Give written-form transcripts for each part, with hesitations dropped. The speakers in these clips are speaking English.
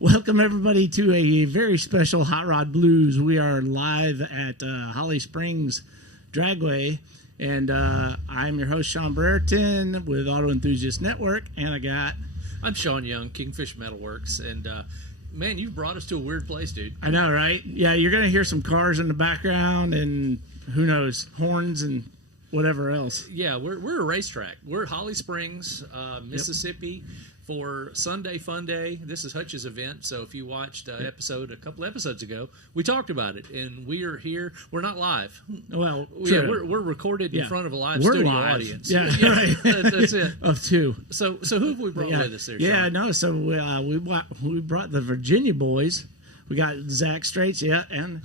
Welcome, everybody, to a very special Hot Rod Blues. We are live at Holly Springs Dragway, and I'm your host, Sean Brereton, with Auto Enthusiast Network, and I'm Sean Young, Kingfish Metalworks, and man, you brought us to a weird place, dude. I know, right? Yeah, you're going to hear some cars in the background, and who knows, horns and whatever else. Yeah, we're a racetrack. We're at Holly Springs, Mississippi, for Sunday Fun Day. This is Hutch's event, so if you watched a couple episodes ago, we talked about it, and we are here. We're not live. Well, yeah, we're recorded in front of a live studio audience. Yeah, right. That's it. Of two. So who have we brought with us there, Sean? Yeah, no, so we brought the Virginia boys. We got Zach Straits, and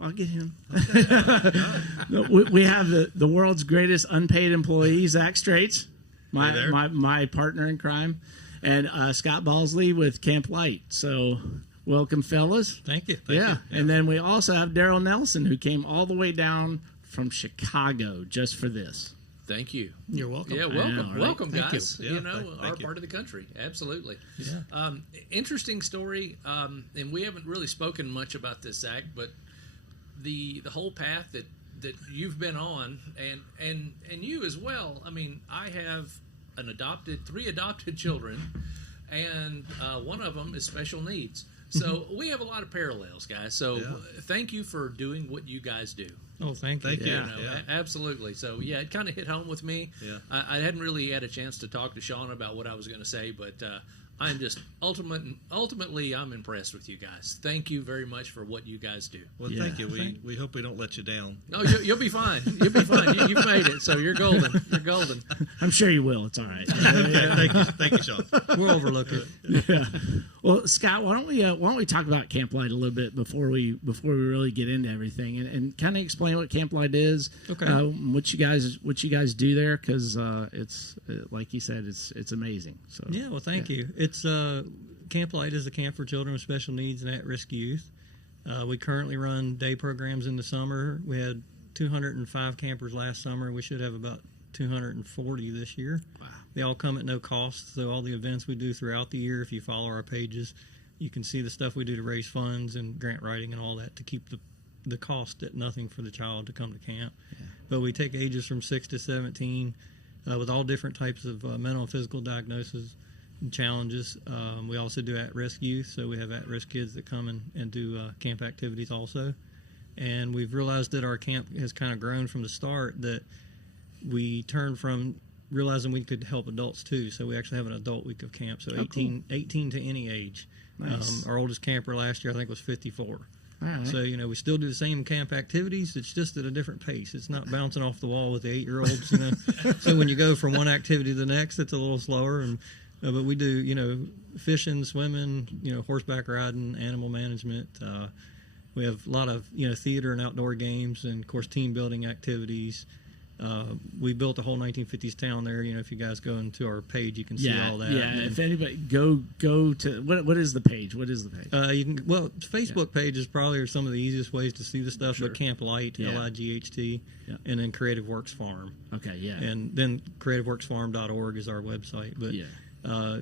I'll get him. We have the world's greatest unpaid employee, Zach Straits, my partner in crime, and Scott Balsley with Camp Light. So welcome, fellas. Thank you. Thank you. And then we also have Daryl Nelson, who came all the way down from Chicago just for this. Thank you. You're welcome. Yeah, welcome. Right. Welcome, Thank guys. you. Yeah, our part of the country. Absolutely. Yeah. Interesting story, and we haven't really spoken much about this, Zach, but the whole path that you've been on, and you as well. I mean, I have three adopted children, and one of them is special needs. So we have a lot of parallels, guys. So thank you for doing what you guys do. Oh, thank you. Absolutely. So, yeah, it kind of hit home with me. Yeah. I hadn't really had a chance to talk to Sean about what I was going to say, but I'm just ultimately I'm impressed with you guys. Thank you very much for what you guys do. Well, thank you. We hope we don't let you down. No, you'll be fine. You'll be fine. You've made it, so you're golden. You're golden. I'm sure you will. It's all right. Thank you, Sean. We'll overlook it. Yeah. Well, Scott, why don't we talk about Camp Light a little bit before we really get into everything, and kind of explain what Camp Light is. Okay. What you guys do there, because it's like you said, it's amazing. So Yeah. Well, thank you. It's Camp Light is a camp for children with special needs and at-risk youth. We currently run day programs in the summer. We had 205 campers last summer. We should have about 240 this year. Wow. They all come at no cost. So all the events we do throughout the year, if you follow our pages, you can see the stuff we do to raise funds and grant writing and all that to keep the cost at nothing for the child to come to camp. Yeah. But we take ages from 6 to 17 with all different types of mental and physical diagnoses and challenges. We also do at-risk youth, so we have at-risk kids that come and do camp activities also. And we've realized that our camp has kind of grown from the start, that we turned from realizing we could help adults too. So we actually have an adult week of camp, so 18 to any age. Nice. Our oldest camper last year, I think, was 54. All right. So, we still do the same camp activities. It's just at a different pace. It's not bouncing off the wall with the 8-year-olds, So when you go from one activity to the next, it's a little slower. But we do, fishing, swimming, horseback riding, animal management. We have a lot of, theater and outdoor games and, of course, team building activities. We built a whole 1950s town there. If you guys go into our page, you can see all that. Yeah, if anybody go to what is the page? What is the page? Facebook page is probably some of the easiest ways to see the stuff. Sure. But Camp Light, LIGHT, and then Creative Works Farm. Okay, yeah. And then creativeworksfarm.org is our website. But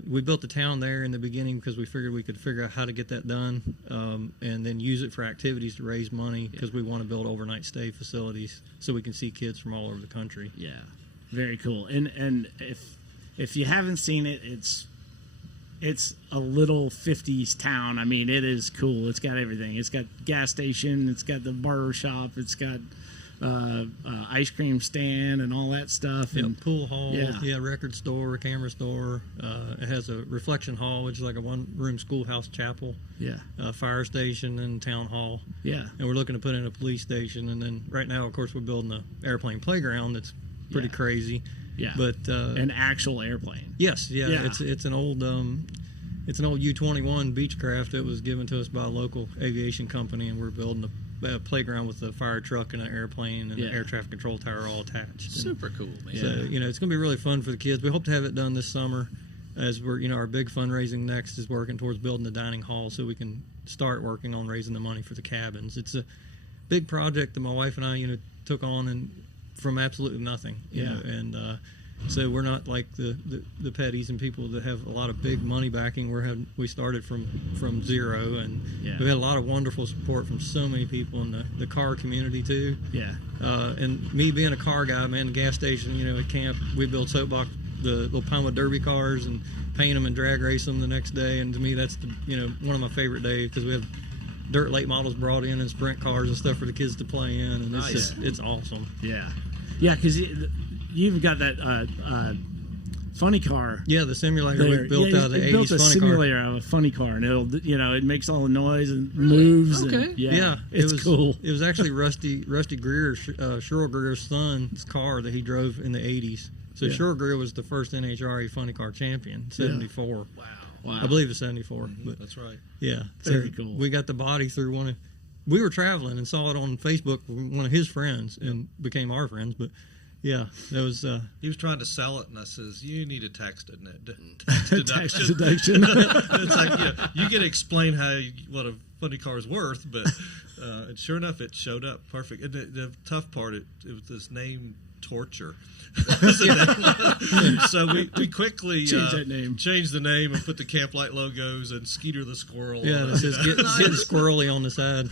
we built the town there in the beginning because we figured we could figure out how to get that done, and then use it for activities to raise money, because we want to build overnight stay facilities so we can see kids from all over the country. Yeah, very cool. And if you haven't seen it, it's a little 50s town. I mean, it is cool. It's got everything. It's got gas station. It's got the barber shop. It's got ice cream stand and all that stuff. Yeah, and pool hall, record store, camera store. It has a reflection hall, which is like a one-room schoolhouse chapel. Yeah. Fire station and town hall. Yeah. And we're looking to put in a police station. And then right now, of course, we're building an airplane playground that's pretty crazy. Yeah. But an actual airplane. Yes. Yeah. It's an old U-21 Beechcraft that was given to us by a local aviation company, and we're building a playground with a fire truck and an airplane and an air traffic control tower all attached. Super cool, man. So, it's going to be really fun for the kids. We hope to have it done this summer, as we're, our big fundraising next is working towards building the dining hall so we can start working on raising the money for the cabins. It's a big project that my wife and I, took on and from absolutely nothing, you know, and So we're not like the petties and people that have a lot of big money backing. We started from zero, and we've had a lot of wonderful support from so many people in the car community too. Yeah. And me being a car guy, man, the gas station, at camp, we build soapbox, the little Puma Derby cars, and paint them and drag race them the next day. And to me, that's one of my favorite days, because we have dirt late models brought in and sprint cars and stuff for the kids to play in, and it's awesome. Yeah. Yeah, because you even got that funny car. Yeah, the simulator we built out of the 80s built a funny simulator of a funny car, and it makes all the noise and moves. Okay. And, yeah, it's cool. It was actually Rusty Greer, Sherrill Greer's son's car that he drove in the 80s. So Sherrill Greer was the first NHRA funny car champion, 74. Wow. I believe it's 74. Mm-hmm. But That's right. yeah, Very cool. We got the body through we were traveling and saw it on Facebook with one of his friends and became our friends. But yeah, that was. He was trying to sell it, and I says, "You need a tax deduction." Tax deduction. It's like you get to explain what a funny car is worth, but and sure enough, it showed up perfect. And the tough part, it was this name Torture. So we quickly changed the name and put the Camp Light logos and Skeeter the Squirrel. Yeah, it says get squirrely on the side.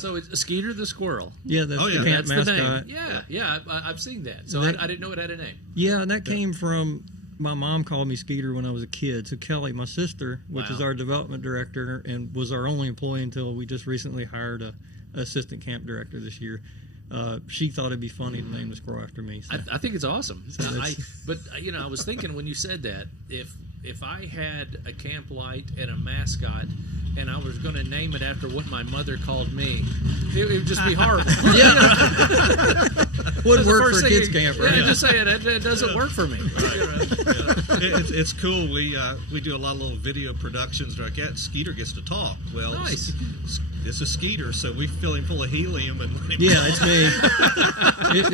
So it's Skeeter the Squirrel. Yeah, that's the camp That's mascot. the name. Yeah, I've seen that. So I didn't know it had a name. Yeah, and that came from my mom called me Skeeter when I was a kid. So Kelly, my sister, which is our development director and was our only employee until we just recently hired a assistant camp director this year. She thought it'd be funny to name the squirrel after me. So. I think it's awesome. But I was thinking when you said that, if I had a Camp Light and a mascot, and I was going to name it after what my mother called me, it would just be horrible. Wouldn't work for kids camp, right? Yeah, just saying it doesn't work for me. It's cool. We do a lot of little video productions. Like, Skeeter gets to talk. Well, nice. It's a Skeeter, so we fill him full of helium and let him it's me.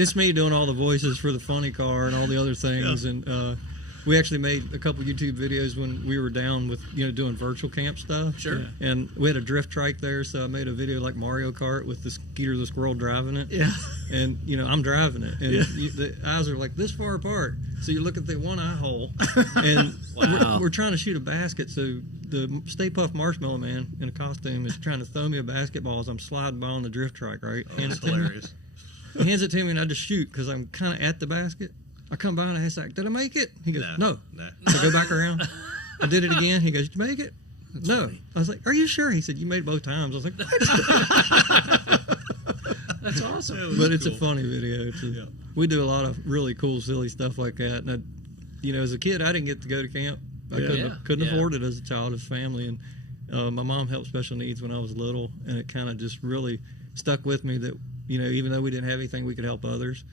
It's me doing all the voices for the funny car and all the other things, and we actually made a couple YouTube videos when we were down with doing virtual camp stuff. Sure. And we had a drift trike there, so I made a video like Mario Kart with the Skeeter the squirrel driving it. Yeah. And I'm driving it, and the eyes are like this far apart, so you look at the one eye hole, and we're trying to shoot a basket. So the Stay Puft Marshmallow Man in a costume is trying to throw me a basketball as I'm sliding by on the drift trike. Right. Oh, that's hilarious. He hands it to me, and I just shoot because I'm kind of at the basket. I come by and I ask, "Did I make it?" He goes, "No." So I go back around. I did it again. He goes, "Did you make it?" That's no. Funny. I was like, "Are you sure?" He said, "You made it both times." I was like, "What?" That's awesome. But it's a funny video. We do a lot of really cool, silly stuff like that. And as a kid, I didn't get to go to camp. I couldn't afford it as a child, as family. And my mom helped special needs when I was little, and it kind of just really stuck with me that even though we didn't have anything, we could help others.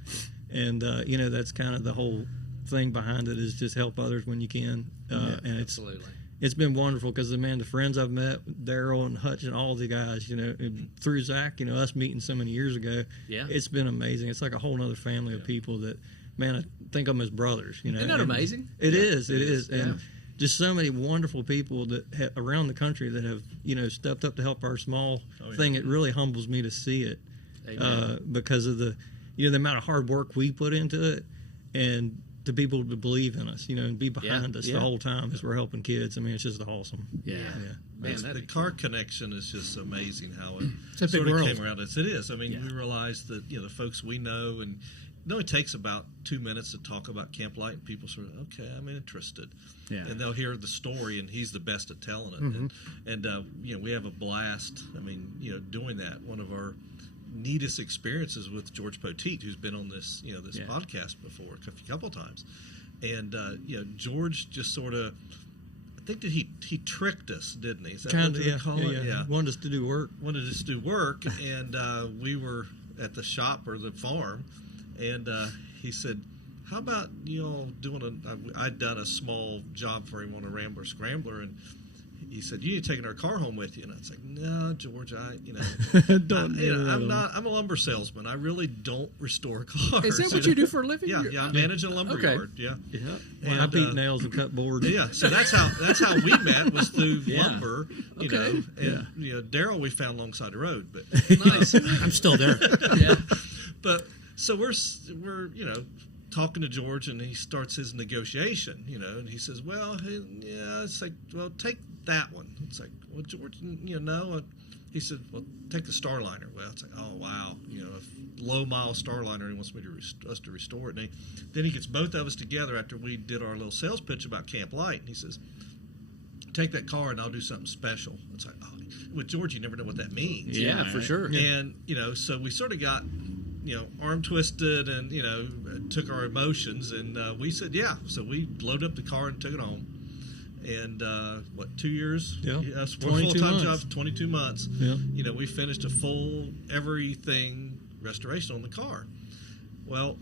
And that's kind of the whole thing behind it, is just help others when you can. And it's been wonderful because the friends I've met, Daryl and Hutch and all the guys, through Zach, us meeting so many years ago, it's been amazing. It's like a whole other family of people that, man, I think of them as brothers. Isn't that amazing? It is. And just so many wonderful people that around the country that have stepped up to help our small thing. It really humbles me to see it because of the amount of hard work we put into it, and to people to believe in us, and be behind us the whole time as we're helping kids. I mean, it's just awesome. Yeah. Man, the car connection is just amazing how it it's sort of came around us. It is. I mean, we realized that the folks we know, and it only takes about 2 minutes to talk about Camp Light, and people sort of, okay, I'm interested. Yeah. And they'll hear the story, and he's the best at telling it. Mm-hmm. And we have a blast. I mean, doing that. One of our neatest experiences with George Poteet, who's been on this podcast before a couple times, and George just sort of, I think that he tricked us, didn't he? Is that what you call it? Yeah. Wanted us to do work. And we were at the shop or the farm, and he said, "How about you all doing I'd done a small job for him on a Rambler Scrambler, and he said, "You need to take our car home with you." And I was like, "No, George, I'm a lumber salesman. I really don't restore cars." Is that what you do for a living? Yeah, I manage a lumber yard. Yeah. And I beat nails and cut boards. Yeah, so that's how we met, was through lumber. And Daryl we found alongside the road, but nice. I'm still there. Yeah. But so we're talking to George, and he starts his negotiation, and he says, well, yeah, it's like, well, take that one. It's like, well, George, no. He said, well, take the Starliner. Well, it's like, oh, wow, a low-mile Starliner, he wants me us to restore it. And then he gets both of us together after we did our little sales pitch about Camp Light, and he says, take that car and I'll do something special. It's like, oh, with George, you never know what that means. Yeah, for sure. And, so we sort of got, arm twisted and, took our emotions, and we said, yeah. So we loaded up the car and took it home. And 2 years? Yeah. Yes, 22 full-time months. job, 22 months. Yeah. We finished a full everything restoration on the car. Well,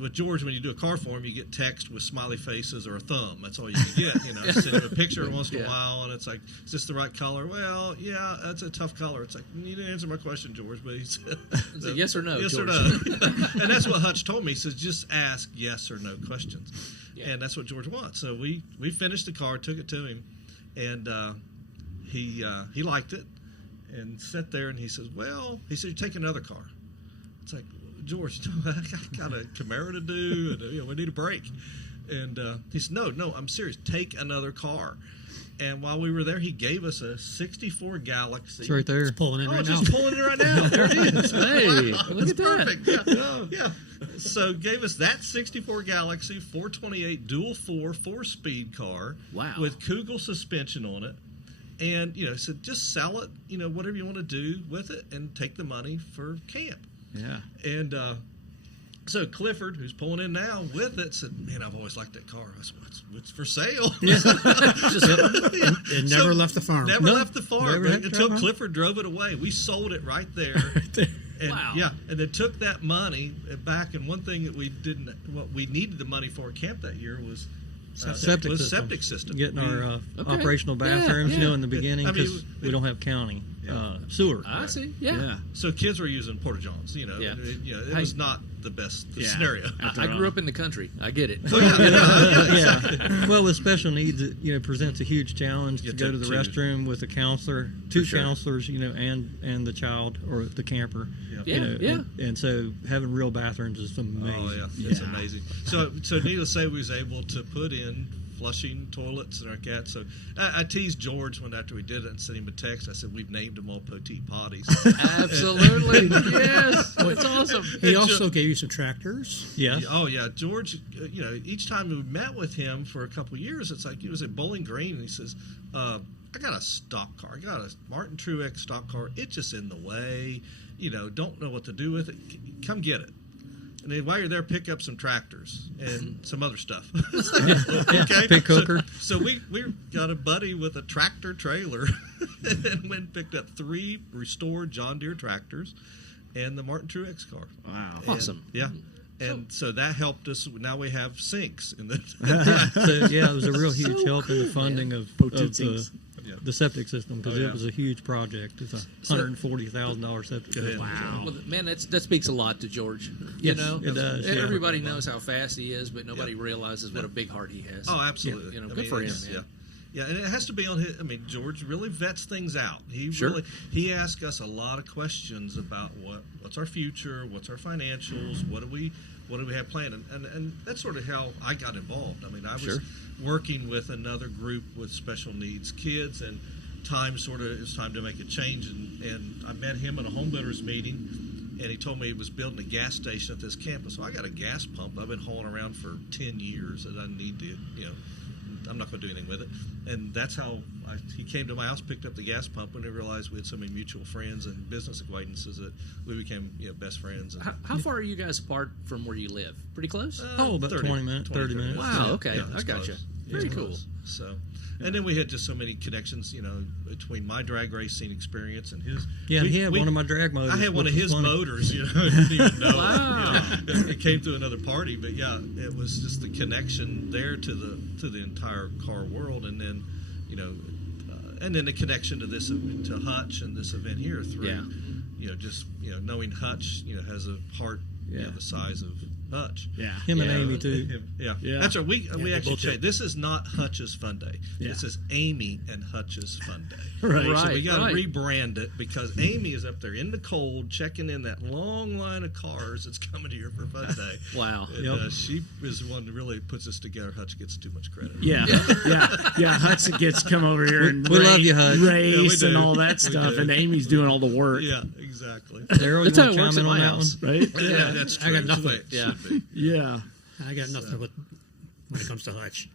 with George, when you do a car for him, you get text with smiley faces or a thumb. That's all you can get. Send him a picture once in a while, and it's like, is this the right color? Well, yeah, that's a tough color. It's like, you didn't answer my question, George, but he said, yes or no, yes George. or no. And that's what Hutch told me. He says, just ask yes or no questions. Yeah. And that's what George wants. So we finished the car, took it to him, and he liked it, and sat there, and he says, you take another car. It's like, George, I got a Camaro to do, and we need a break. And he said, no, I'm serious. Take another car. And while we were there, he gave us a '64 Galaxy. It's right there. It's pulling in right now. Just pulling it right now. There it is. Hey, wow. look at perfect. that. Yeah. So gave us that '64 Galaxy 428 dual 4-speed car. Wow. With Kugel suspension on it. And, said, just sell it, whatever you want to do with it, and take the money for camp. Yeah. And so Clifford, who's pulling in now with it, said, man, I've always liked that car. I said, it's for sale. It never left the farm. Never left the farm until drive Clifford drove it away. We sold it right there. And, wow. Yeah, and then took that money back. And one thing that we needed the money for at camp that year was septic system. Getting our operational bathrooms, in the beginning, because we don't have county sewer. I see. Yeah. So kids were using porta-johns, It was not the best scenario. I grew up in the country. I get it. Yeah. Well, with special needs, it presents a huge challenge to go to the restroom with a counselor, two counselors, and the child or the camper. And so having real bathrooms is amazing. Oh yeah, it's amazing. So needless to say, we was able to put in flushing toilets in our cat. So I teased George after we did it and sent him a text. I said, we've named them all Petite Potties. Absolutely. Yes. It's awesome. He also gave you some tractors. Yes. Oh, yeah. George, each time we met with him for a couple of years, it's like he was at Bowling Green, and he says, I got a stock car. I got a Martin Truex stock car. It's just in the way. Don't know what to do with it. Come get it. And then while you're there, pick up some tractors and some other stuff. Okay, Pig cooker. So we got a buddy with a tractor trailer, and went and picked up 3 restored John Deere tractors and the Martin Truex car. Wow, awesome. Yeah. And so that helped us. Now we have sinks in the. So it was a real huge help in the funding of the septic system, because it was a huge project. It's a $140,000 septic system. Wow. Well, man, that speaks a lot to George. Yes, it does. Everybody knows how fast he is, but nobody realizes what a big heart he has. Oh, absolutely. Good for him, man. Yeah, and it has to be on his. George really vets things out. He asks us a lot of questions about what's our future, what's our financials, what do we have planned, and that's sort of how I got involved. I was working with another group with special needs kids, and it's time to make a change, and I met him at a home builders meeting, and he told me he was building a gas station at this campus. So I got a gas pump I've been hauling around for 10 years, and I need to, I'm not going to do anything with it. And that's how he came to my house, picked up the gas pump, when he realized we had so many mutual friends and business acquaintances that we became best friends. And, how far are you guys apart from where you live? Pretty close? About 30 minutes. Wow, okay. I gotcha. Very cool. So, and then we had just so many connections, between my drag racing experience and his. Yeah, he had one of my drag motors. I had one of his motors, I didn't even know. Wow. It came through another party, but it was just the connection there to the entire car world, and then, and then the connection to Hutch and this event here through, knowing Hutch, has a heart, the size of Hutch. Yeah. Him and Yeah. Amy too. Yeah. Yeah. That's right. We they actually both did. changed. This is not Hutch's Fun Day. Yeah. This is Amy and Hutch's Fun Day. Right. So we Right, got to right. rebrand it because Amy is up there in the cold checking in that long line of cars that's coming here for Fun Day. Wow. And, Yep. she is the one that really puts this together. Hutch gets too much credit. Yeah, yeah. Hudson gets come over here and we love you, Hutch. race Yeah, we and do. all that We stuff, do. and Amy's doing all the work. Yeah, exactly. Daryl, That's you how want it to works chime at in on my that house. one? Right? Yeah, that's true. I got That's the way nothing. it Yeah. should be. Yeah. I got nothing when it comes to Hutch.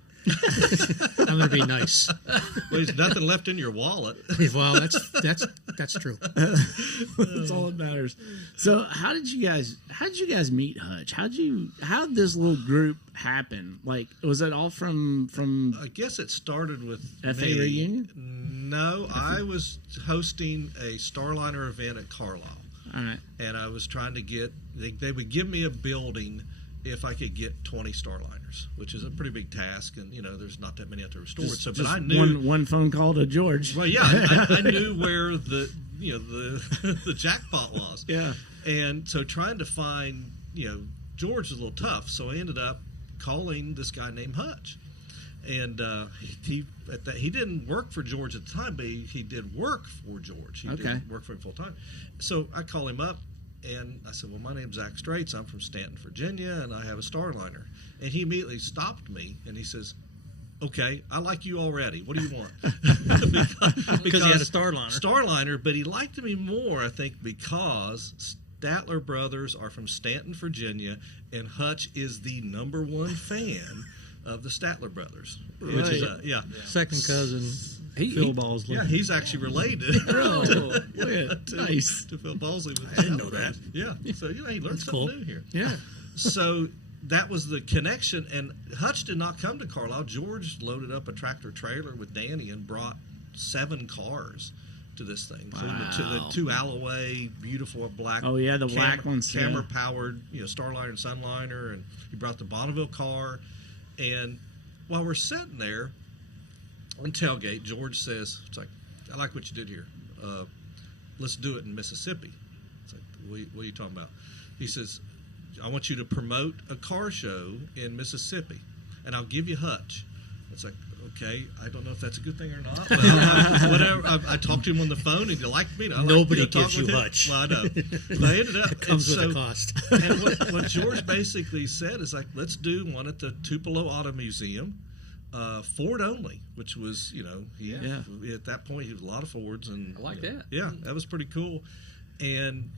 I'm going to be nice. Well, there's nothing left in your wallet. Well, that's true. That's all that matters. So, how did you guys meet Hutch? How did this little group happen? Like, was it all from I guess it started with FA me. reunion? No, I was hosting a Starliner event at Carlisle, All right. and I was trying to get. They would give me a building if I could get 20 Starliners, which is a pretty big task, and there's not that many out there restored. So, but I knew one phone call to George. Well, yeah, I knew where the the jackpot was. Yeah. And so trying to find George was a little tough. So I ended up calling this guy named Hutch, and he didn't work for George at the time, but he did work for George. He Okay. didn't work for him full time. So I call him up. And I said, well, my name's Zach Straits. I'm from Stanton, Virginia, and I have a Starliner. And he immediately stopped me, and he says, okay, I like you already. What do you want? Because he had a Starliner. Starliner, but he liked me more, I think, because Statler Brothers are from Stanton, Virginia, and Hutch is the #1 fan of the Statler Brothers. Which is, Second cousin, He- Phil he- Balsley. Yeah, he's actually related. Oh, yeah. Nice. To Phil Balsley. I didn't know that. Yeah, so he learned That's something cool. new here. Yeah. So that was the connection, and Hutch did not come to Carlisle. George loaded up a tractor trailer with Danny and brought 7 cars to this thing. So the Wow. two Alloway, beautiful black. Oh, yeah, the black ones, yeah. Camera powered, Starliner and Sunliner, and he brought the Bonneville car. And while we're sitting there on tailgate, George says, "It's like, I like what you did here. Let's do it in Mississippi." It's like, what are you talking about? He says, "I want you to promote a car show in Mississippi, and I'll give you Hutch." It's like, okay, I don't know if that's a good thing or not. But whatever. I talked to him on the phone, and he liked me. Nobody talk gives with you him. Hutch. Well, I know. But I ended up. It comes and with a so- cost. And what George basically said is like, let's do one at the Tupelo Auto Museum, Ford only, which was, he at that point he had a lot of Fords, and I like that. Yeah, that was pretty cool. And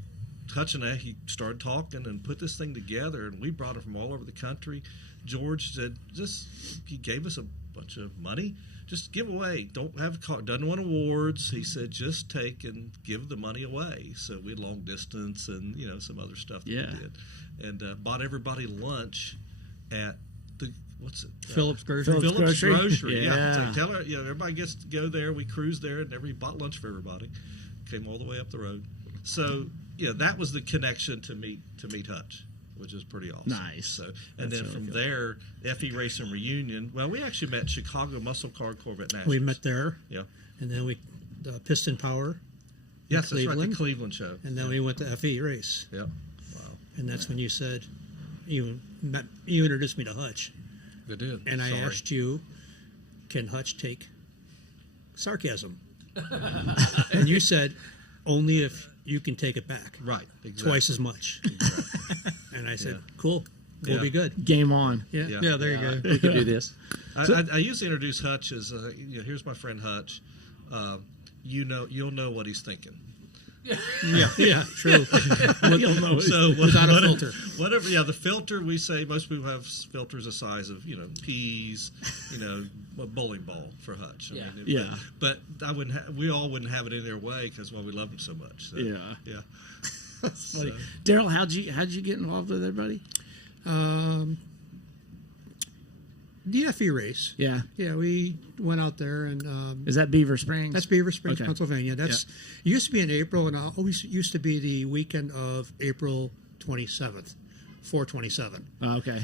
Hutch and I, he started talking and put this thing together, and we brought it from all over the country. George said, he gave us a bunch of money. Just give away. Don't have a car. Doesn't want awards. He said, just take and give the money away. So we had long distance and some other stuff that we did, and bought everybody lunch at the Phillips Grocery. Phillips Grocery. Yeah. Yeah. It's like, tell her, everybody gets to go there. We cruised there, and bought lunch for everybody. Came all the way up the road. So that was the connection to meet Hutch, which is pretty awesome. Nice. So, That's and then really from cool. there, FE Racing Reunion. Well, we actually met Chicago Muscle Car Corvette Nationals. We met there, Yeah. and then the Piston Power, Yes, that's right. The Cleveland. Cleveland show. and then we went to FE Race. Yeah. Wow. And that's when you said, you introduced me to Hutch. They did. And I Sorry. asked you, can Hutch take sarcasm? And you said, only if you can take it back. Right. Exactly. Twice as much. And I said, cool, we'll Yeah. be good. Game on. Yeah. Yeah, there you go. We could do this. I usually introduce Hutch as, here's my friend Hutch. You'll know what he's thinking. Yeah, true. You'll know. So Without a filter. Whatever. Yeah, the filter. We say most people have filters the size of peas. A bowling ball for Hutch. Yeah. Yeah. But I wouldn't. We all wouldn't have it in their way because we love him so much. So, Yeah. Yeah. That's funny. Daryl, how'd you get involved with everybody? The FE race. Yeah. Yeah, we went out there and Is that Beaver Springs? that's Beaver Springs, Okay. Pennsylvania. It used to be in April, and always used to be the weekend of April 27th, 4/27. Oh, okay.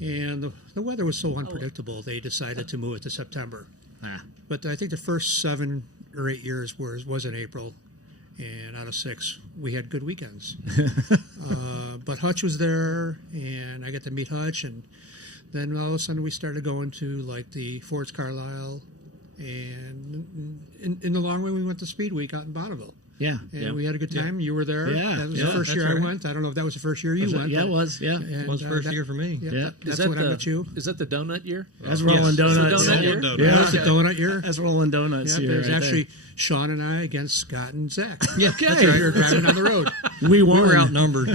And the weather was so unpredictable, they decided to move it to September. Ah. But I think the first 7 or 8 years was in April, and out of 6, we had good weekends. but Hutch was there, and I got to meet Hutch, and then all of a sudden we started going to like the Ford's Carlisle, and in the long run we went to Speed Week out in Bonneville. Yeah. And we had a good time. You were there. Yeah. That was the first year I went. I don't know if that was the first year you went. Yeah, it was. Yeah. It was first year for me. Yeah. That's when I met you. Is that the donut year? That's Rolling Donuts. It's the donut year? Donut. Yeah. That was the donut year. That's Rolling Donuts Yeah, here. it was right actually Sean and I against Scott and Zach. Yeah, Okay. that's right. We were driving down the road. there. We We won. were outnumbered.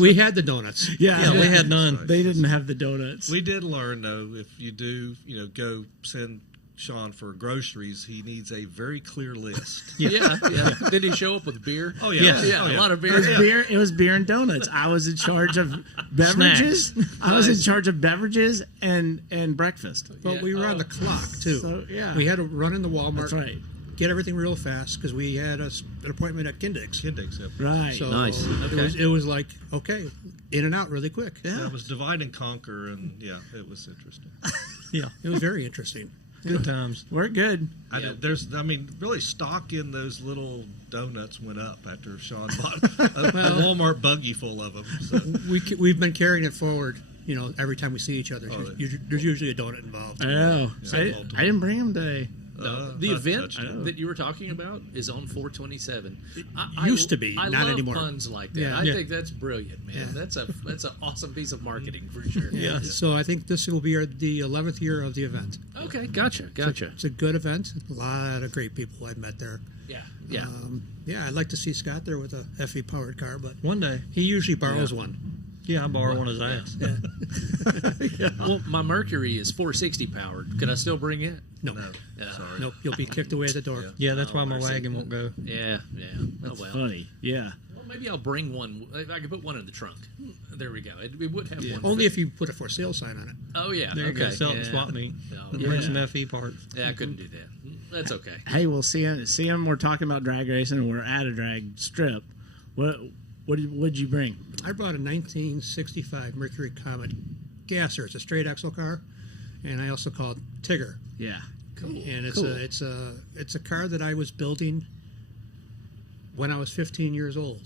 We had the donuts. Yeah. Yeah, we had none. They didn't have the donuts. We did learn though, if you do, go send Sean for groceries, he needs a very clear list. Yeah. Did he show up with beer? Oh yeah, Yes. Yeah, Oh, a lot of It beer. was beer. It was beer and donuts. I was in charge of beverages. I was in charge of beverages and breakfast. But we were on the clock too. So, yeah. We had to run in the Walmart. That's right. Get everything real fast because we had an appointment at Kindick's. Kindick's, yep. Right. So Nice. Okay. it was like, okay, in and out really quick. Yeah, it was divide and conquer, and yeah, it was interesting. Yeah, It was very interesting. good times. We're good. Really, stock in those little donuts went up after Sean bought a Walmart buggy full of them. So. We've been carrying it forward. Every time we see each other, Oh, there's usually a donut involved. I know. Yeah. I didn't bring them today. The not event touched. that you were talking about is on 427. Used to be, I not love anymore. puns like that. Yeah. I Yeah. think that's brilliant, man. Yeah. That's an awesome piece of marketing for sure. Yeah. So I think this will be the 11th year of the event. Okay, gotcha. It's a good event. A lot of great people I've met there. Yeah. I'd like to see Scott there with a FE powered car, but One day. he usually borrows one. Yeah, I borrowed one of Zach's. Well, my Mercury is 460 powered. Could I still bring it? No. No, sorry. Nope. You'll be kicked away at the door. Yeah, that's why my mercy. wagon won't go. Yeah. That's oh well. funny. Yeah. Well, maybe I'll bring one. I could put one in the trunk. There we go. We would have one. Only if you put a for sale sign on it. Oh yeah. There you okay. go. Sell it yeah. in swap meet. No, Bring some FE parts. Yeah, I couldn't do that. That's okay. Hey, we'll see him. We're talking about drag racing, and we're at a drag strip. What'd you bring? I brought a 1965 Mercury Comet gasser. It's a straight axle car, and I also call it Tigger. Yeah. Cool. And Cool. it's a car that I was building when I was 15 years old.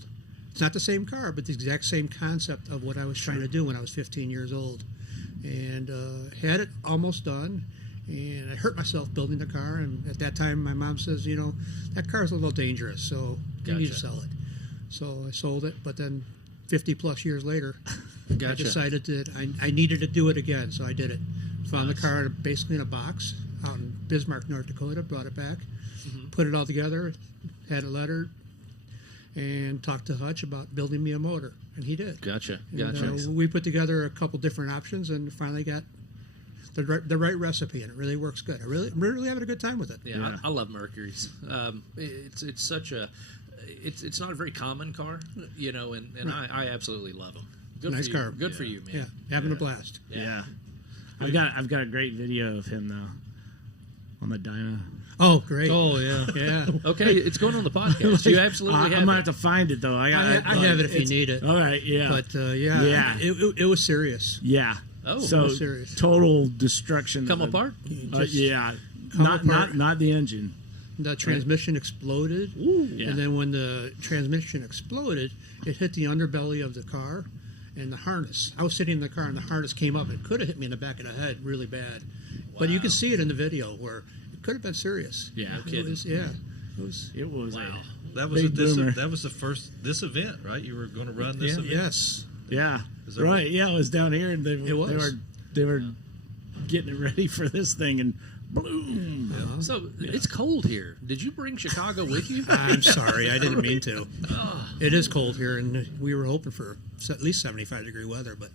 It's not the same car, but the exact same concept of what I was trying to do when I was 15 years old. And had it almost done, and I hurt myself building the car. And at that time, my mom says, that car's a little dangerous, so you need to Gotcha. sell it. So I sold it, but then 50 plus years later, I Gotcha. decided that I needed to do it again, so I did it. Found the car basically in a box out in Bismarck, North Dakota, brought it back, put it all together, had it lettered, and talked to Hutch about building me a motor, and he did. Gotcha. And, we put together a couple different options and finally got the right recipe, and it really works good. I'm really having a good time with it. Yeah. I love Mercuries. It's such a. It's not a very common car, and I absolutely love them. Good Nice for you. car. Good for you, man. Yeah, having a blast. Yeah. I've got a great video of him though on the dyno. Oh, great. Oh, yeah. Yeah. Okay, it's going on the podcast. You absolutely I'm have gonna it. have to find it though. I have it if you need it. All right. Yeah. But Yeah. it was serious. yeah. Oh, so serious. total destruction. Come of- apart? Yeah. Come Not apart. not the engine. The transmission exploded, Yeah. and then when the transmission exploded, it hit the underbelly of the car and the harness. I was sitting in the car, and the harness came up and could have hit me in the back of the head really bad. But you can see it in the video where it could have been serious. Yeah. No It kidding. was, yeah. It was. It was. Wow. That was Big boomer. that was the first this event, right? You were going to run this event. Yes. Yeah. Is that Right. right? Yeah. It was down here, and It was. they were getting it ready for this thing, and boom. So it's cold here. Did you bring Chicago with you? I'm sorry, I didn't mean to. It is cold here, and we were hoping for at least 75-degree weather, but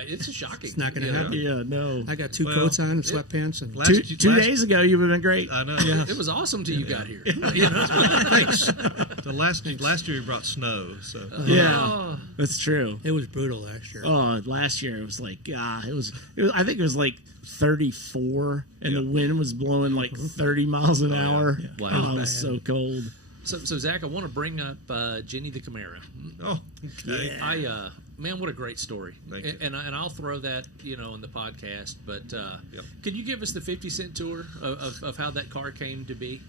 It's shocking. it's not going to you know? happen. Yeah. No. I got two Well, coats on and sweatpants, and Two days ago, you would have been great. I know. It was awesome till you got here. You know? thanks. The last year we brought snow, so Yeah. Oh. That's true. It was brutal last year. Oh, last year it was like, it was. I think it was like 34, and the wind was blowing like 30 miles an hour. Yeah. Wow. Oh, it was so cold. So Zach, I want to bring up Jenny the Camara. oh, okay. Man, what a great story. Thank you. And I'll throw that in the podcast. But could you give us the 50 cent tour of how that car came to be?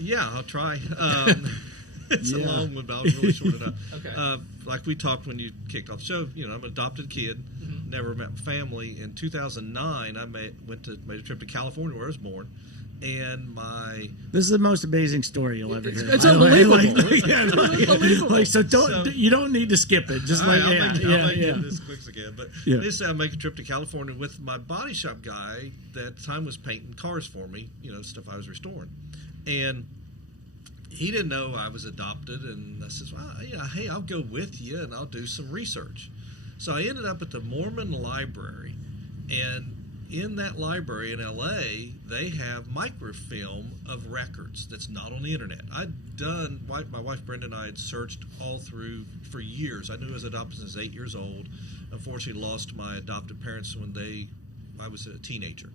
Yeah, I'll try. It's a long one, but I'll really short it up. Okay. Like we talked when you kicked off the show, I'm an adopted kid, never met my family. In 2009, I made a trip to California where I was born, and This is the most amazing story you'll ever hear. It's unbelievable. You don't need to skip it. Just I'll make yeah. this quick again. But Yeah. this I make a trip to California with my body shop guy that at the time was painting cars for me, stuff I was restoring. And he didn't know I was adopted, and I says, well, hey, I'll go with you and I'll do some research. So I ended up at the Mormon Library, and in that library in LA, they have microfilm of records that's not on the internet. My wife Brenda and I had searched all through for years. I knew I was adopted since 8 years old. Unfortunately, lost my adopted parents when I was a teenager.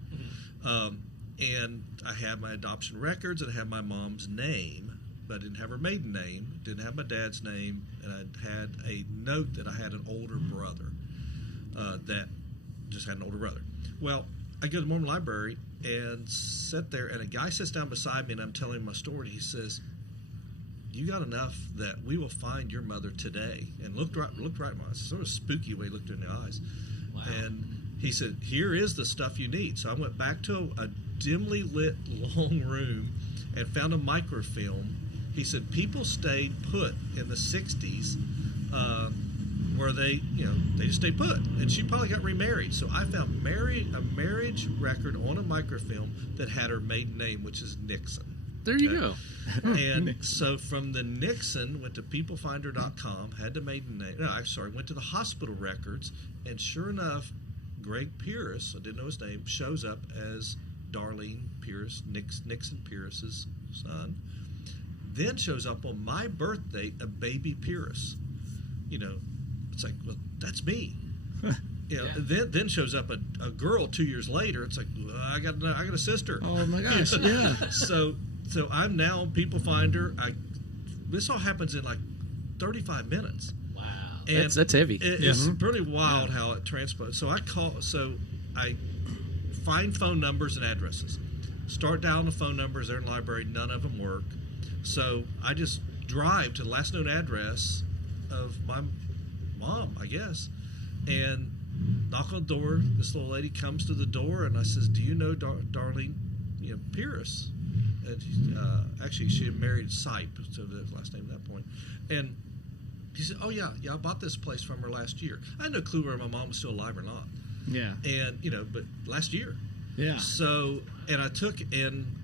And I had my adoption records, and I had my mom's name, but I didn't have her maiden name, didn't have my dad's name, and I had a note that I had an older brother that just had an older brother. Well, I go to the Mormon Library and sit there, and a guy sits down beside me, and I'm telling him my story. He says, you got enough that we will find your mother today. And looked right at me. It's sort of spooky way he looked her in the eyes. Wow. And he said, here is the stuff you need. So I went back to a dimly lit long room and found a microfilm. He said people stayed put in the 60s where they just stayed put. And she probably got remarried. So I found a marriage record on a microfilm that had her maiden name, which is Nixon. There you go. And so from the Nixon, went to peoplefinder.com, had the maiden name. Went to the hospital records, and sure enough, Greg Pierce, I didn't know his name, shows up as Darlene Pierce, Nixon Pierce's son. Then shows up on my birthday, a baby Pierce. It's like, well, that's me. Then shows up a girl 2 years later. It's like, well, I got a sister. Oh my gosh, yeah. So I'm now on People Finder. This all happens in like 35 minutes. Wow, And that's heavy. It's pretty wild how it transposes. So I find phone numbers and addresses. Start dialing the phone numbers. They're in the library. None of them work. So I just drive to the last known address of my mom, I guess, and knock on the door. This little lady comes to the door, and I says, "Do you know Darlene, Pierce?" And actually, she had married Sipe, so the last name at that point. And he said, "Oh yeah, I bought this place from her last year." I had no clue whether my mom was still alive or not. Yeah. And but last year. Yeah. So, and I took and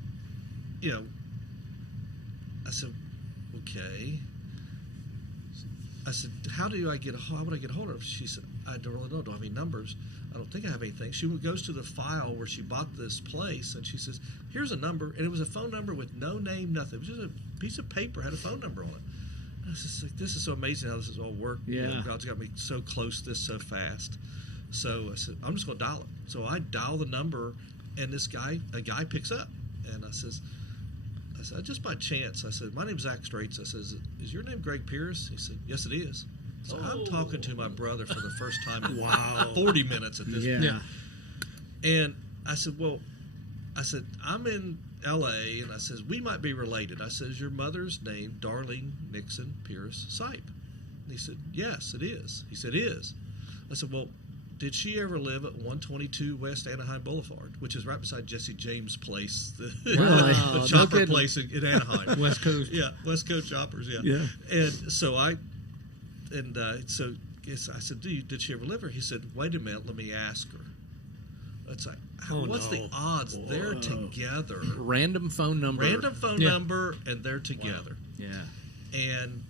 I said, okay. I said, how would I get a hold of her? She said, I don't really know. Don't have any numbers. I don't think I have anything. She goes to the file where she bought this place, and she says, here's a number. And it was a phone number with no name, nothing. It was just a piece of paper, had a phone number on it. And I was just like, this is so amazing how this has all worked. Yeah. God's got me so close to this so fast. So I said, I'm just going to dial it. So I dial the number, and a guy picks up. And I said, just by chance, I said, my name's Zach Straits. I says, is your name Greg Pierce? He said, yes, it is. So I'm talking to my brother for the first time in 40 minutes at this point. And I said, I'm in L.A., and I says, we might be related. I says, your mother's name, Darlene Nixon Pierce Sipe. And he said, yes, it is. He said, it is. I said, well, did she ever live at 122 West Anaheim Boulevard, which is right beside Jesse James' place, the chopper place in Anaheim? West Coast. Yeah, West Coast choppers, Yeah. And so I said, did she ever live here? He said, wait a minute, let me ask her. It's like, what's the odds they're together? Random phone number, and they're together. Wow. Yeah. And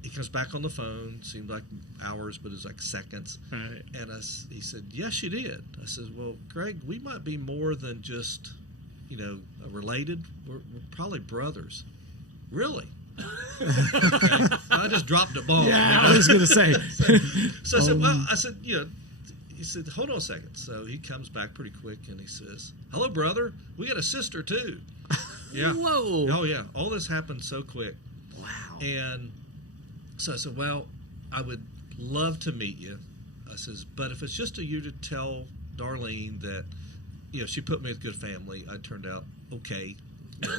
he comes back on the phone. Seemed like hours, but it's like seconds. Right. And he said, yes, she did. I said, well, Greg, we might be more than just, related. We're probably brothers. Really? Okay. I just dropped the ball. Yeah, I was going to say. So I said, he said, hold on a second. So he comes back pretty quick, and he says, hello, brother. We got a sister, too. Yeah. Whoa. Oh, yeah. All this happened so quick. Wow. And so I said, well, I would love to meet you. I says, but if it's just you to tell Darlene that, she put me with good family, I turned out okay.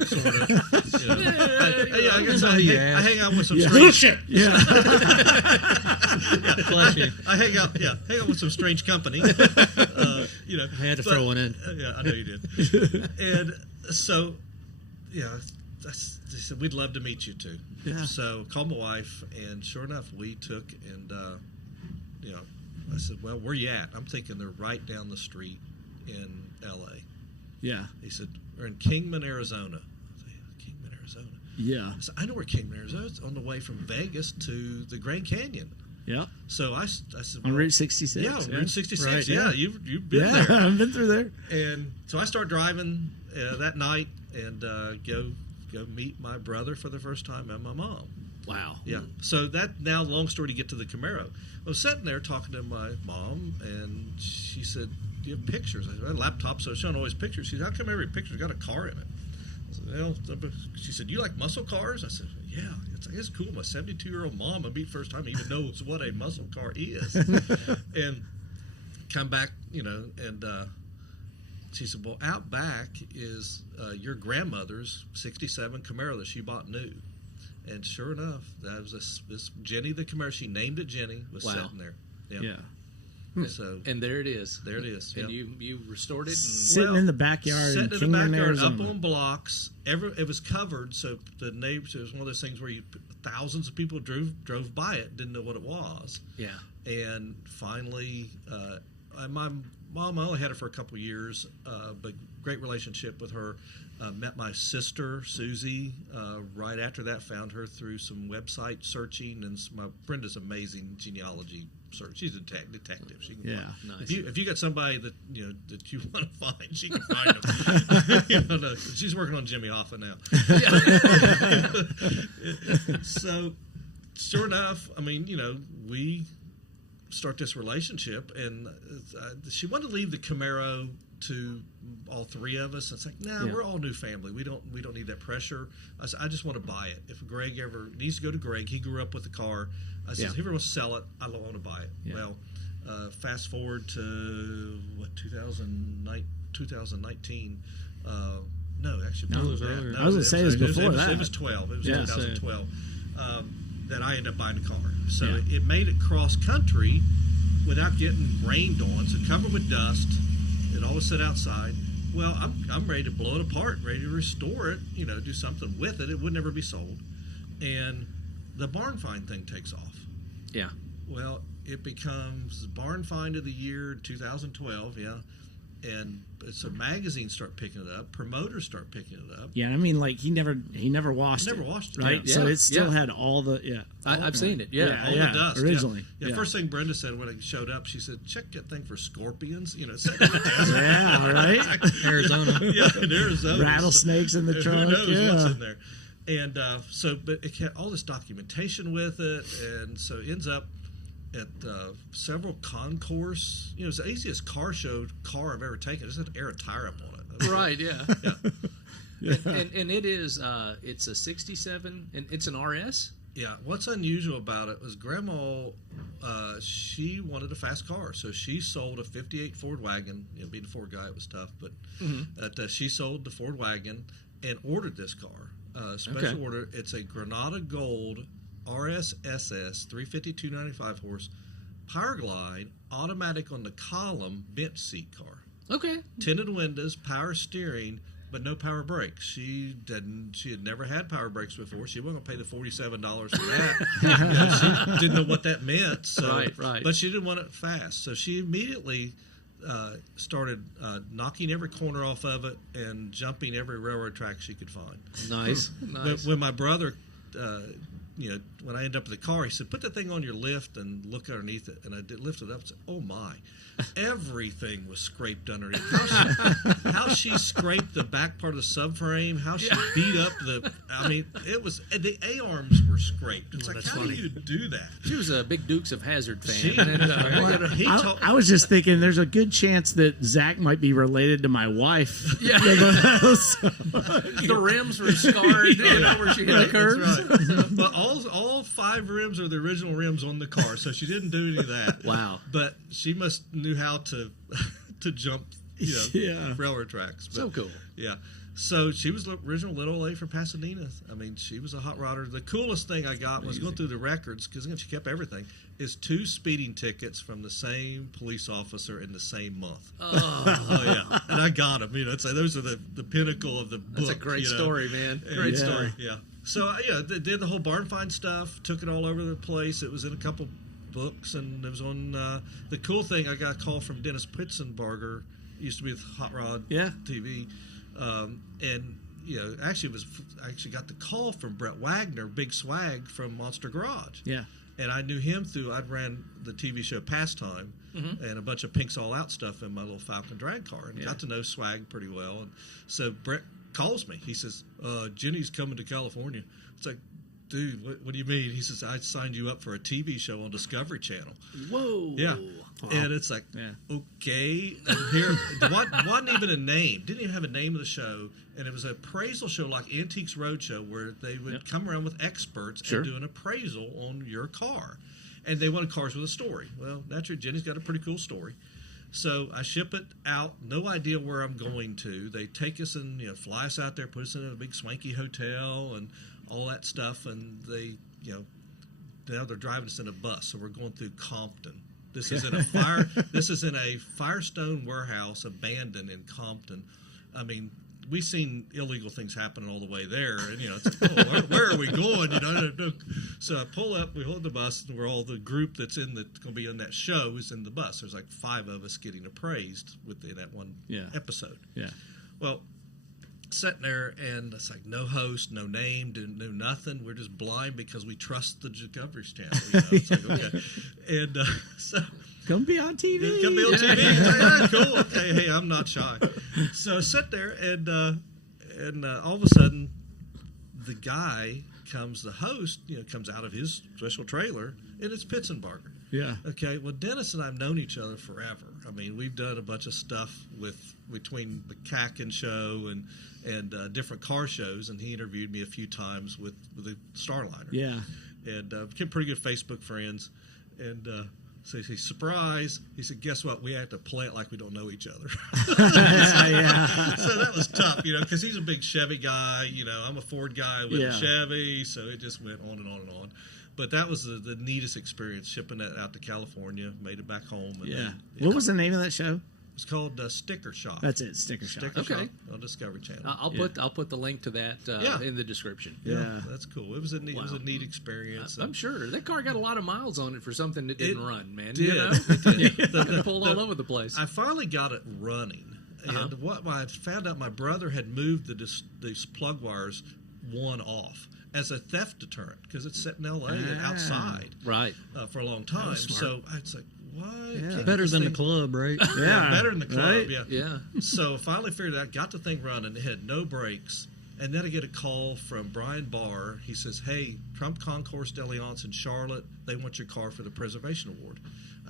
sort of. I guess I hang out with some strange. Bullshit. Yeah. Bless you. I hang out with some strange company. I had to throw one in. Yeah, I know you did. And so, they said we'd love to meet you too. Yeah. So called my wife, and sure enough, we took and I said, well, where you at? I'm thinking they're right down the street in L.A. Yeah. He said, we're in Kingman, Arizona. I said, Kingman, Arizona. Yeah. I said, I know where Kingman, Arizona is. On the way from Vegas to the Grand Canyon. Yeah. So I said, On Route 66. Yeah, Route 66. Right, yeah, you've been there. I've been through there. And so I start driving that night and go meet my brother for the first time and my mom. Wow. Yeah. So that now, long story to get to the Camaro. I was sitting there talking to my mom, and she said, "Do you have pictures?" I said, "I have a laptop, so it's showing always pictures." She said, "How come every picture's got a car in it?" I said, "Well," she said, "You like muscle cars?" I said, "Yeah, it's cool. My 72-year-old mom, I meet first time, even knows what a muscle car is." And come back, and she said, "Well, out back is your grandmother's '67 Camaro that she bought new." And sure enough, that was this Jenny the Camaro. She named it Jenny. Was sitting there. Yep. Yeah. So And there it is. there it is. And yep. you restored it. And Sitting in the backyard in Sitting in the Kingman, backyard, Arizona. up on blocks. It was covered, so the neighbors. It was one of those things where thousands of people drove by it, didn't know what it was. yeah. And finally, my mom, I only had her for a couple of years, but great relationship with her. Met my sister, Susie, right after that. Found her through some website searching, and Brenda's amazing genealogy search. She's a detective. She can Nice. If you got somebody that that you want to find, she can find them. She's working on Jimmy Hoffa now. So, sure enough, we start this relationship, and she wanted to leave the Camaro to all three of us. It's like, we're all new family. We don't need that pressure. I said, I just want to buy it. If Greg ever needs to go to Greg, he grew up with the car. I said, if he ever wants to sell it, I don't want to buy it. Yeah. Well, fast forward to 2019. No, actually, No, it was before that. earlier. I was gonna say it was before that. It was 12. It was Yeah. 2012 that I ended up buying a car. So it made it cross country without getting rained on. So covered with dust. It always sit outside. Well, I'm ready to blow it apart, ready to restore it, do something with it. It would never be sold. And the barn find thing takes off. Yeah. Well, it becomes barn find of the year 2012, and so magazines start picking it up, promoters start picking it up. Yeah, I mean, like he never washed it. Never washed it, right? yeah. So it still Yeah. had all the I've seen it. Yeah. All the dust. originally. Yeah. Yeah. First thing Brenda said when I showed up, she said, "Check that thing for scorpions." Yeah, right. Arizona. Yeah, in Arizona. Rattlesnakes in the Who trunk. knows Yeah. what's in there? And but it had all this documentation with it, and so it ends up at several concourse. It's the easiest car I've ever taken. I just had to air a tire up on it. Right. Yeah. Yeah. And it is. It's a '67, and it's an RS. Yeah, what's unusual about it was Grandma, she wanted a fast car, so she sold a '58 Ford wagon. Being a Ford guy, it was tough, but she sold the Ford wagon and ordered this car, special order. It's a Granada Gold RS SS 350 295 horse, Power Glide, automatic on the column, bench seat car. Okay. Tinted windows, power steering, but no power brakes. She had never had power brakes before. She wasn't going to pay the $47 for that. She didn't know what that meant. So, Right. But she didn't want it fast. So she immediately started knocking every corner off of it and jumping every railroad track she could find. Nice. When my brother, when I ended up in the car, he said, "Put that thing on your lift and look underneath it." And I did lift it up and said, "Oh my." Everything was scraped underneath. How she scraped the back part of the subframe, how she beat up it was, the A-arms were scraped. It's like, how do you do that? She was a big Dukes of Hazzard fan. She, I was just thinking there's a good chance that Zach might be related to my wife. Yeah. The rims were scarred, where she hit the curves. Right. But all 5 rims are the original rims on the car, so she didn't do any of that. Wow. But she knew how to jump railroad tracks. But, So cool. Yeah. So she was the original little old lady from Pasadena. I mean, she was a hot rodder. The coolest thing I got was going through the records, because she kept everything, is 2 speeding tickets from the same police officer in the same month. Oh yeah. And I got them. Those are the pinnacle of the book. That's a great story, man. Great story. Yeah. So, they did the whole barn find stuff, took it all over the place. It was in a couple books, and it was on the cool thing. I got a call from Dennis Pitzenbarger, used to be with Hot Rod TV. And actually got the call from Brett Wagner, Big Swag from Monster Garage. Yeah. And I knew him I'd ran the TV show Pastime and a bunch of Pink's All Out stuff in my little Falcon drag car, and got to know Swag pretty well. And so Brett calls me. He says, Jenny's coming to California. It's like, dude, what do you mean? He says, I signed you up for a TV show on Discovery Channel. Whoa. Yeah. Wow. And it's like, okay. And here, wasn't even a name. Didn't even have a name of the show. And it was an appraisal show like Antiques Roadshow, where they would come around with experts and do an appraisal on your car. And they wanted cars with a story. Well, naturally, Jenny's got a pretty cool story. So I ship it out, no idea where I'm going to. They take us and fly us out there, put us in a big swanky hotel and all that stuff. And they, now they're driving us in a bus. So we're going through Compton. This is in a Firestone warehouse, abandoned in Compton. I mean, we've seen illegal things happening all the way there, and it's like, where are we going? So I pull up, we hold the bus, and we're all the group that's going to be in that show is in the bus. There's like 5 of us getting appraised within that one episode. Yeah. Well, sitting there, and it's like no host, no name, no nothing. We're just blind because we trust the Discovery Channel. It's like, okay, and so. Come be on TV. Come be on TV. It's like, cool. Okay, hey, I'm not shy. So I sit there, and all of a sudden, the guy comes, the host, comes out of his special trailer, and it's Pitzenbarger. Yeah. Okay. Well, Dennis and I've known each other forever. I mean, we've done a bunch of stuff between the Kakin show and different car shows, and he interviewed me a few times with the Starliner. Yeah. And became pretty good Facebook friends, and. So he said, surprise. He said, guess what? We have to play it like we don't know each other. So that was tough, because he's a big Chevy guy. I'm a Ford guy with a Chevy. So it just went on and on and on. But that was the neatest experience, shipping that out to California, made it back home. And then, what was the name of that show? It's called Sticker Shock. That's it, Sticker Shock. Sticker Shock on Discovery Channel. I'll put the link to that in the description. Yeah, that's cool. It was a neat experience. I'm sure that car got a lot of miles on it for something that didn't run, man. It did. Pulled all over the place. I finally got it running, and what I found out, my brother had moved these plug wires one off as a theft deterrent, because it's set in L.A. and outside, right, for a long time. So it's like, why? Yeah. Better than the club, right? Yeah, better than the club. Right? Yeah. So finally figured out, got the thing running. It had no brakes. And then I get a call from Brian Barr. He says, hey, Trump Concours d'Alliance in Charlotte, they want your car for the Preservation Award.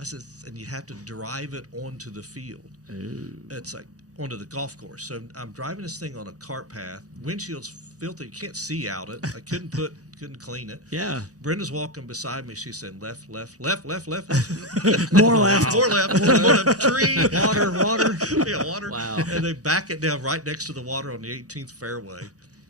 I said, and you have to drive it onto the field. Ooh. It's like onto the golf course. So I'm driving this thing on a cart path. Windshield's filthy. You can't see out it. I couldn't clean it. Yeah. Brenda's walking beside me. She said, left. More left. More left. Tree. Water. Yeah, water. Wow. And they back it down right next to the water on the 18th fairway.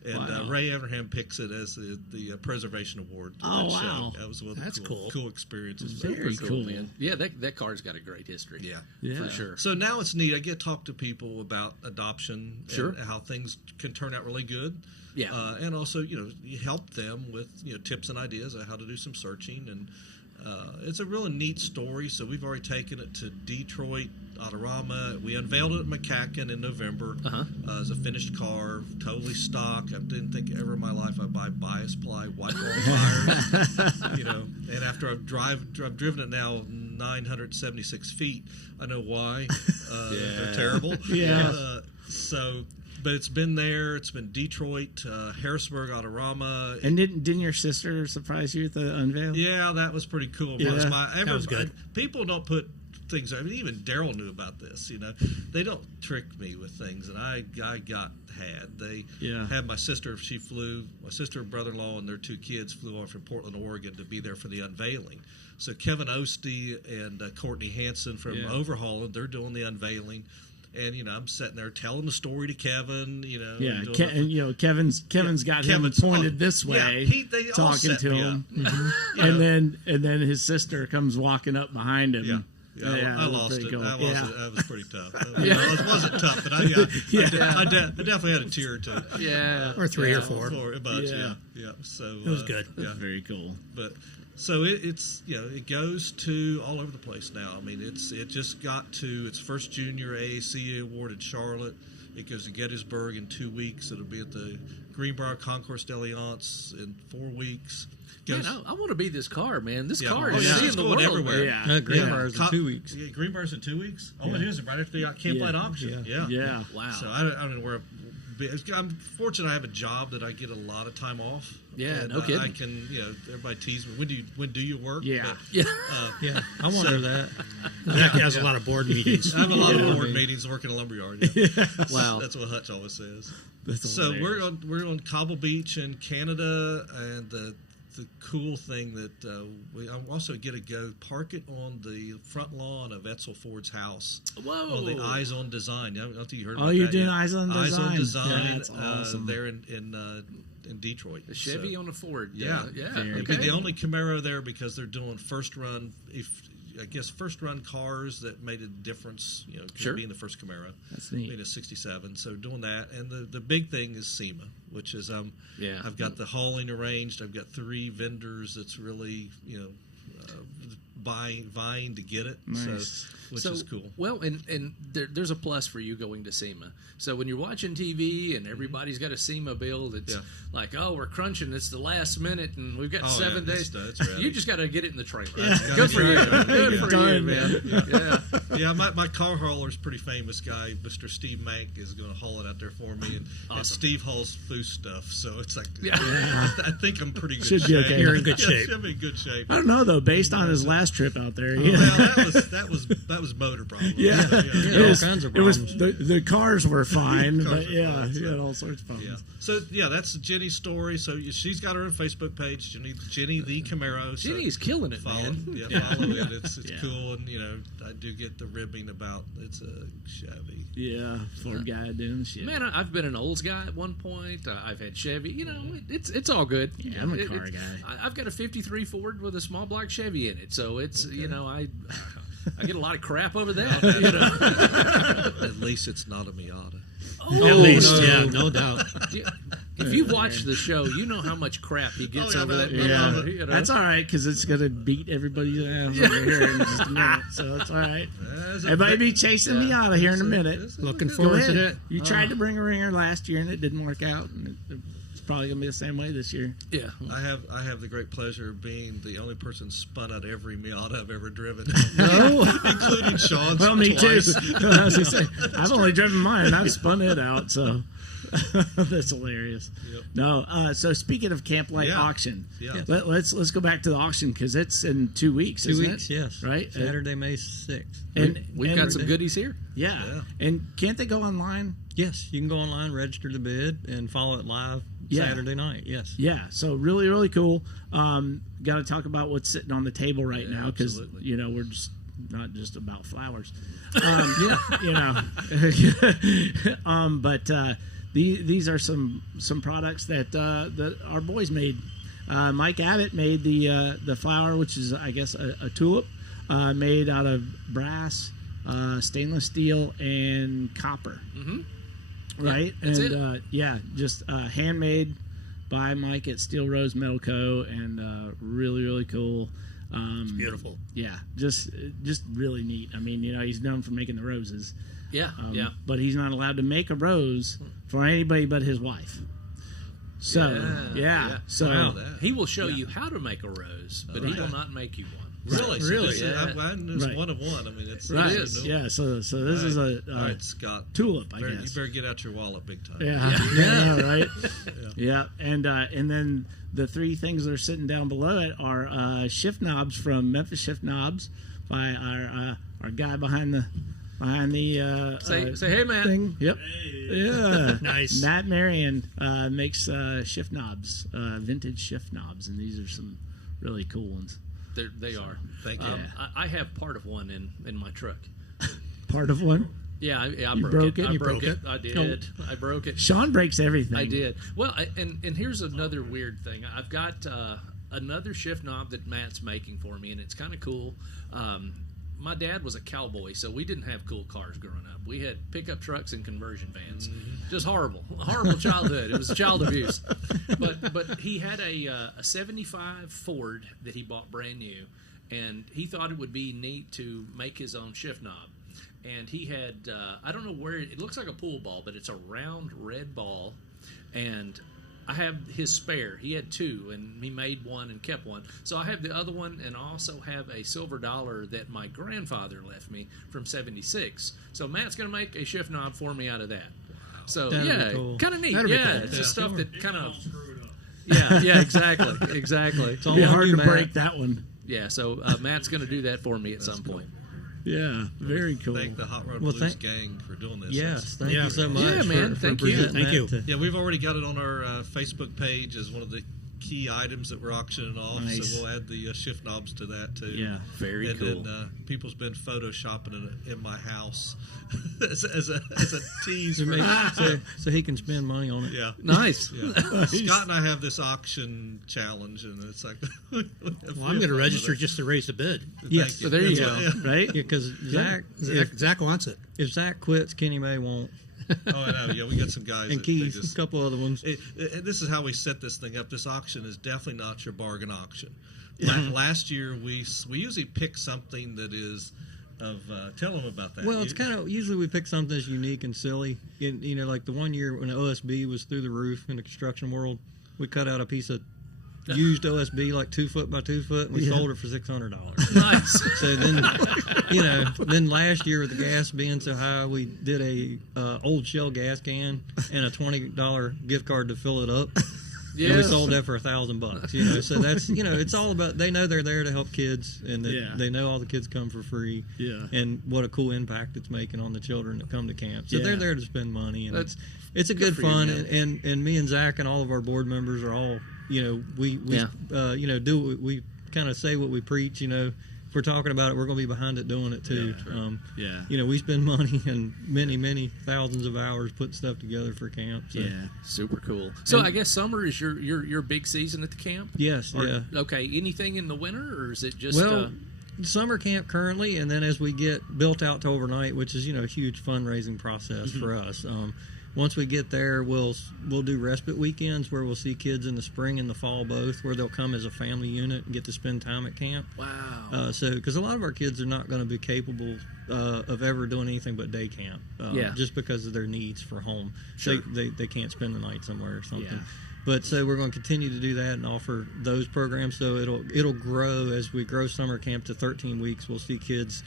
And Ray Evernham picks it as the Preservation Award. Oh, wow. That was one of the That's cool experiences. Very cool, man. Yeah, that car's got a great history. Yeah, for sure. So now it's neat. I get to talk to people about adoption Sure. and how things can turn out really good. Yeah. And also, you help them with tips and ideas on how to do some searching. And it's a really neat story. So we've already taken it to Detroit, Autorama. We unveiled it at McCacken in November as a finished car, totally stock. I didn't think ever in my life I'd buy bias ply, white wall tires. And after I've driven it now 976 feet, I know why. They're terrible. Yeah. But it's been there. It's been Detroit, Harrisburg, Autorama. And didn't your sister surprise you at the unveil? Yeah, that was pretty cool. Yeah. That was good. People don't put things. I mean, even Daryl knew about this. They don't trick me with things, and I had. They had my sister. She flew. My sister and brother-in-law and their 2 kids flew on from Portland, Oregon, to be there for the unveiling. So Kevin Ostie and Courtney Hansen from Overhauling, they're doing the unveiling. And I'm sitting there telling the story to Kevin. Yeah, doing Kevin's got Kevin's him pointed this way, they all talking set to me him, up. and then his sister comes walking up behind him. I lost it. Cool. That was pretty tough. It wasn't tough, but I definitely had a tear or two. Yeah, or three or four. Yeah. So it was good. Yeah, very cool. But so it's it goes to all over the place now. I mean, it just got to its first junior AACA award in Charlotte. It goes to Gettysburg in 2 weeks. It'll be at the Greenbrier Concours d'Alliance in 4 weeks. Man, I want to be this car, man. This car is seeing it's the going world everywhere. Man. Greenbrier's in 2 weeks. Yeah, Greenbrier's in 2 weeks. Oh, it is right after the Camplight auction. Yeah. Wow. So I don't know where. I'm fortunate I have a job that I get a lot of time off. Yeah, and, no kidding. I can, everybody tease me. When do you work? Yeah. But, Yeah, I wonder that. Zach has a lot of board meetings. I have a lot of board meetings working in a lumberyard. Yeah. Wow. That's what Hutch always says. That's so hilarious. we're on Cobble Beach in Canada, and the cool thing that I also get to go park it on the front lawn of Etzel Ford's house. Whoa! On the Eyes on Design. I don't think you heard about Oh, you're that doing yet. Eyes on Design. Eyes on Design. Yeah, that's awesome. There in Detroit. The Chevy on the Ford. Yeah. Very It'd Okay. be the only Camaro there because they're doing first run cars that made a difference, Sure. being the first Camaro. That's neat. Being a 67. So doing that. And the big thing is SEMA, which is I've got the hauling arranged. I've got 3 vendors that's really, vying to get it. Nice. Which is cool. Well, and there's a plus for you going to SEMA. So when you're watching TV and everybody's got a SEMA build, it's like, oh, we're crunching. It's the last minute, and we've got 7 days. It's ready. You just got to get it in the trailer. Yeah. Good for you. Good for you, Done, man. Yeah. My car hauler's pretty famous guy, Mr. Steve Mank, is going to haul it out there for me, and Awesome. Steve hauls food stuff, so it's like Yeah. I think I'm pretty good Should shape. be okay. You're in good shape. Should be in good shape. I don't know though. Based on his last trip out there, Well, that was motor problems. Yeah. Yeah, all kinds of It was problems. the cars were fine, Cars but were yeah, fine, he so- had all sorts of Yeah. problems. So that's Jenny's story. So she's got her own Facebook page, Jenny the Camaro. So Jenny's killing it, follow, man. follow it. It's Yeah. cool, and I do get the ribbing about it's a Chevy. Yeah, Ford guy doing shit. Man, I've been an Olds guy at one point. I've had Chevy. It's all good. Yeah, I'm a car guy. I've got a '53 Ford with a small block Chevy in it, so it's I get a lot of crap over that. At least it's not a Miata. Oh, At least, no. yeah, no doubt. If you've watched the show, you know how much crap he gets over that. Yeah, that's all right because it's gonna beat everybody's ass over here in just a minute. So it's all right. Everybody be chasing me out of here in a minute. Looking Go forward to ahead. that. You tried to bring a ringer last year and it didn't work out, and it's probably gonna be the same way this year. Yeah. I have the great pleasure of being the only person spun out every Miata I've ever driven. No, Including Sean's well, me twice. too. I was gonna say, I've only driven mine and I've spun it out, so that's hilarious. Yep. No, so speaking of Camp Light Yeah. auction, Yeah. let's go back to the auction because it's in 2 weeks. 2 isn't weeks, it? yes. Right. Saturday, May 6th. And We've got some goodies here. Yeah. Yeah. And can't they go online? Yes, you can go online, register the bid, and follow it live Yeah. Saturday night. Yes. Yeah. So really, really cool. Got to talk about what's sitting on the table right now because absolutely. we're just not just about flowers. But these are some products that our boys made. Mike Abbott made the flower, which is I guess a tulip made out of brass, stainless steel, and copper. Mm-hmm. Right, that's and just handmade by Mike at Steel Rose Metal Co. And really, really cool. It's beautiful. Yeah, just really neat. I mean, he's known for making the roses. Yeah. But he's not allowed to make a rose for anybody but his wife. So so Wow. He will show you how to make a rose, but he will not make you one. Really? Really? So I knew it's one of one. I mean, it's right. It is. Yeah. So this is a all right, Scott. tulip, I You guess. better get out your wallet big time. Yeah, right. Yeah, and then the 3 things that are sitting down below it are shift knobs from Memphis Shift Knobs by our guy behind the Say hey, man. thing. Yep. Yeah. Nice. Matt Marion makes shift knobs, vintage shift knobs, and these are some really cool ones. They are. Thank you. I have part of one in my truck. Part of one. Yeah, I You broke broke it. it? I You broke broke it. it? I did. I broke it. Sean breaks everything. I did. Well, and here's another weird thing. I've got another shift knob that Matt's making for me, and it's kind of cool. My dad was a cowboy, so we didn't have cool cars growing up. We had pickup trucks and conversion vans. Just horrible childhood. It was child abuse. But he had a 75 Ford that he bought brand new, and he thought it would be neat to make his own shift knob. And he had, I don't know where, it looks like a pool ball, but it's a round red ball. And I have his spare. He had two, and he made one and kept one. So I have the other one, and I also have a silver dollar that my grandfather left me from '76. So Matt's going to make a shift knob for me out of that. So, That'd be yeah, cool. kind of neat. That'd be Yeah, cool. it's Yeah. just stuff that kind of, Screw it up. yeah, exactly. It's all It'd be on hard you, to Matt. break that one. Yeah, so Matt's going to do that for me at some point. Yeah, very cool. Thank the Hot Rod Well, Blues gang for doing this. Yes, thank Yeah. you so much. Yeah, man, for thank you. presenting Thank that you. to- Yeah, we've already got it on our Facebook page as one of the key items that we're auctioning off. Nice. So we'll add the shift knobs to that too. Yeah, very and cool. then people's been photoshopping in my house as a tease to for make- so he can spend money on it. yeah. Nice. Yeah. Scott and I have this auction challenge, and it's like, Well, I'm going to register just to raise the bid. Yes. So there you That's go. what- yeah. Right? Yeah, because Zach, Zach wants it. if Zach quits, Kenny May won't, Oh, I know. Yeah, we got some guys. and that they Keith, just, a couple other ones. and this is how we set this thing up. This auction is definitely not your bargain auction. Last year, we usually pick something that is of. Tell them about that. Well, it's kind of usually we pick something that's unique and silly. You know, like the one year when OSB was through the roof in the construction world, we cut out a piece of used OSB, like 2 foot by 2 foot, and we sold it for $600. Nice. So then, you know, then last year with the gas being so high, we did a old Shell gas can and a $20 gift card to fill it up. And we Yes. sold that for $1,000. You know, so that's, you know, it's all about, they know they're there to help kids, and that they know all the kids come for free. Yeah. And what a cool impact it's making on the children that come to camp. So Yeah. they're there to spend money, and That's it's a good for you, fun. man. And me and Zach and all of our board members are all, you know, we you know, do what we kind of say what we preach. You know, if we're talking about it, we're going to be behind it doing it too. Yeah. You know, we spend money and many thousands of hours putting stuff together for camp. So. Yeah. Super cool. So I guess summer is your big season at the camp? Yes. Or- yeah. Okay. Anything in the winter, or is it just? Well, summer camp currently, and then as we get built out to overnight, which is, you know, a huge fundraising process for us. Once we get there, we'll do respite weekends where we'll see kids in the spring and the fall both, where they'll come as a family unit and get to spend time at camp. wow. So, because a lot of our kids are not going to be capable of ever doing anything but day camp, just because of their needs for home. Sure. They can't spend the night somewhere or something. Yeah. But so we're going to continue to do that and offer those programs. So it'll grow as we grow summer camp to 13 weeks. We'll see kids,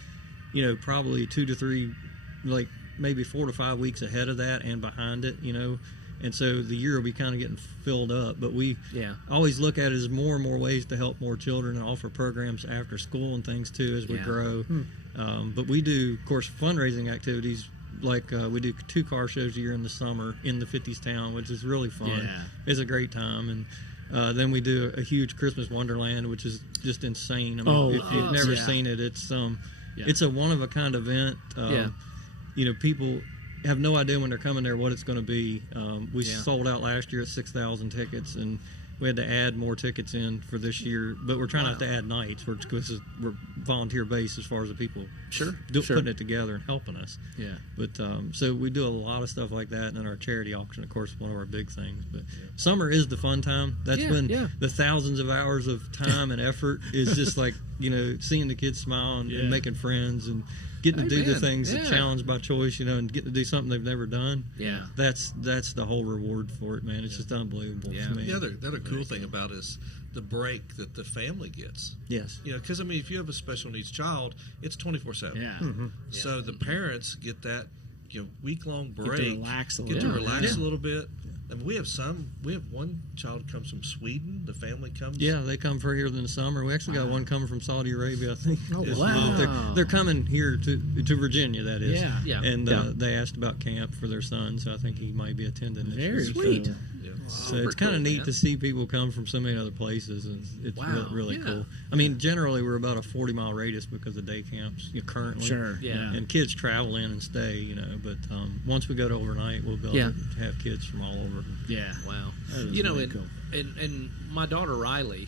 you know, probably 2 to 3, like maybe 4 to 5 weeks ahead of that and behind it, you know. And so the year will be kind of getting filled up. But we always look at it as more and more ways to help more children and offer programs after school and things too as we grow. But we do, of course, fundraising activities. Like we do 2 car shows a year in the summer in the 50s town, which is really fun. Yeah. It's a great time. And then we do a huge Christmas Wonderland, which is just insane. I mean, if you've never seen it, it's a one-of-a-kind event. You know, people have no idea when they're coming there what it's going to be. We sold out last year at 6,000 tickets, and we had to add more tickets in for this year. But we're trying not to add nights. We're volunteer based as far as the people putting it together and helping us. Yeah. But so we do a lot of stuff like that, and then our charity auction, of course, is one of our big things. But summer is the fun time. That's when the thousands of hours of time and effort is just like, you know, seeing the kids smile and making friends and getting to do the things that challenge by choice, you know, and getting to do something they've never done. Yeah. That's the whole reward for it, man. It's just unbelievable to me. The other cool thing about it is the break that the family gets. Yes. You know, because I mean, if you have a special needs child, it's 24/7. Yeah. So the parents get that, you know, week-long break. Get to relax a Get little to bit. relax a little bit. And we have one child comes from Sweden. The family comes. Yeah, they come for here in the summer. We actually got one coming from Saudi Arabia, I think. Oh, wow. They're coming here to Virginia, that is. Yeah. And they asked about camp for their son, so I think he might be attending this Very year. sweet. So, So it's kind of cool, neat man. to see people come from so many other places, and it's Wow, really yeah. cool. I mean, generally we're about a 40-mile radius because of day camps currently. Sure. Yeah. And kids travel in and stay, but once we go to overnight, we'll be able Yeah. to have kids from all over. Yeah. Wow. That is really cool. And my daughter Riley,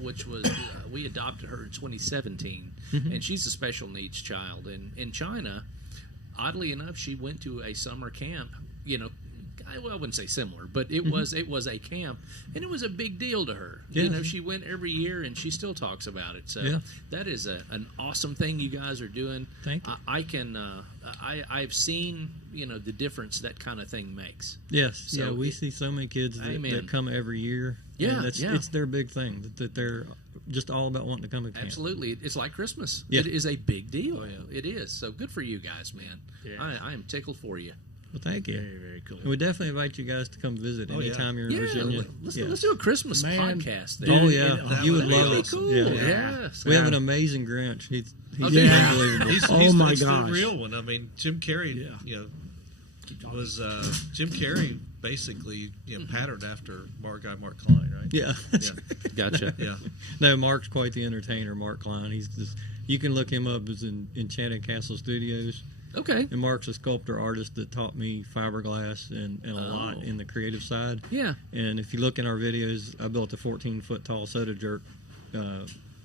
which was we adopted her in 2017, and she's a special needs child. And in China, oddly enough, she went to a summer camp. I wouldn't say similar, but it was a camp, and it was a big deal to her. Yeah. She went every year, and she still talks about it. So Yeah. that is an awesome thing you guys are doing. Thank you. I've seen the difference that kind of thing makes. Yes, So we see so many kids Amen. that come every year. Yeah, and it's their big thing that they're just all about wanting to come to camp. Absolutely, it's like Christmas. Yeah. It is a big deal. Oh, yeah. It is. So good for you guys, man. Yeah. I am tickled for you. Well, thank you. Very, very cool. And we definitely invite you guys to come visit Oh, yeah. anytime you're in Yeah, Virginia. let's do a Christmas Man. podcast. Dude, There. Oh yeah, That you would would be love Really it. cool. Yeah. Yes. We have an amazing Grinch. He's Okay. Yeah. unbelievable. He's my it's gosh. the real one. I mean, Jim Carrey, was Jim Carrey basically patterned after Mark Klein, right? Yeah. Yeah, Gotcha. yeah. No, Mark's quite the entertainer. Mark Klein. He's just, you can look him up as in Enchanted Castle Studios. Okay. And Mark's a sculptor artist that taught me fiberglass and a lot in the creative side. Yeah. And if you look in our videos, I built a 14-foot tall soda jerk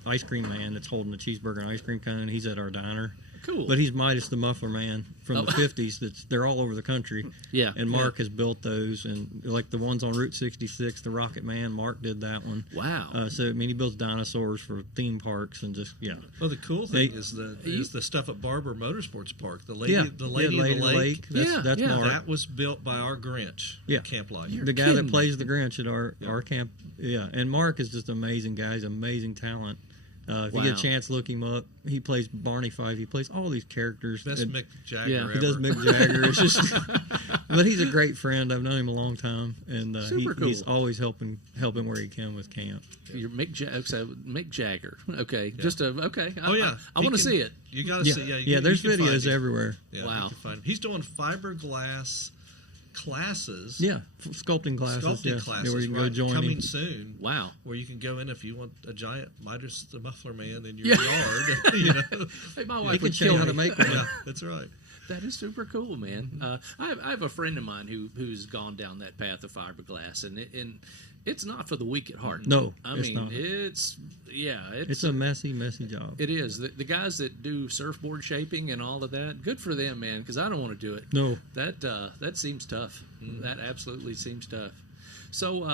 ice cream man that's holding a cheeseburger and ice cream cone. He's at our diner. Cool. But he's Midas the Muffler Man from Oh. the 50s. They're all over the country. Yeah. And Mark has built those. And like the ones on Route 66, the Rocket Man, Mark did that one. Wow. So, I mean, he builds dinosaurs for theme parks and just, Well, the cool thing is the stuff at Barber Motorsports Park. The lady, the lady in the lake. That's Yeah. Mark. That was built by our Grinch. Yeah. Camp Light. The guy kidding that plays the Grinch at our camp. Yeah. And Mark is just an amazing guy. He's an amazing talent. If you get Wow. a chance, look him up. He plays Barney Fife. He plays all these characters. Best And Mick Jagger Yeah. ever. he does Mick Jagger. It's just, but he's a great friend. I've known him a long time, and Super cool. he's always helping where he can with camp. You're Mick Jagger. Okay. Just okay. Oh yeah, I want to see it. You got to see. Yeah, Yeah, there's you can find videos it. everywhere. Yeah, Wow. you can find him. He's doing fiberglass classes. Yeah, sculpting classes. Sculpting yeah. classes. Yeah, where you can right, go join coming him. soon. Wow. Where you can go in if you want a giant Midas the Muffler Man in your Yeah. yard. You know. Hey, my He wife can would show you kill how me. to make one. Yeah, that's right. That is super cool, man. I have a friend of mine who's gone down that path of fiberglass, and it's not for the weak at heart. No, I it's mean not. it's a messy job. It is. The guys that do surfboard shaping and all of that, good for them, man, because I don't want to do it. No, That seems tough. That absolutely seems tough. So,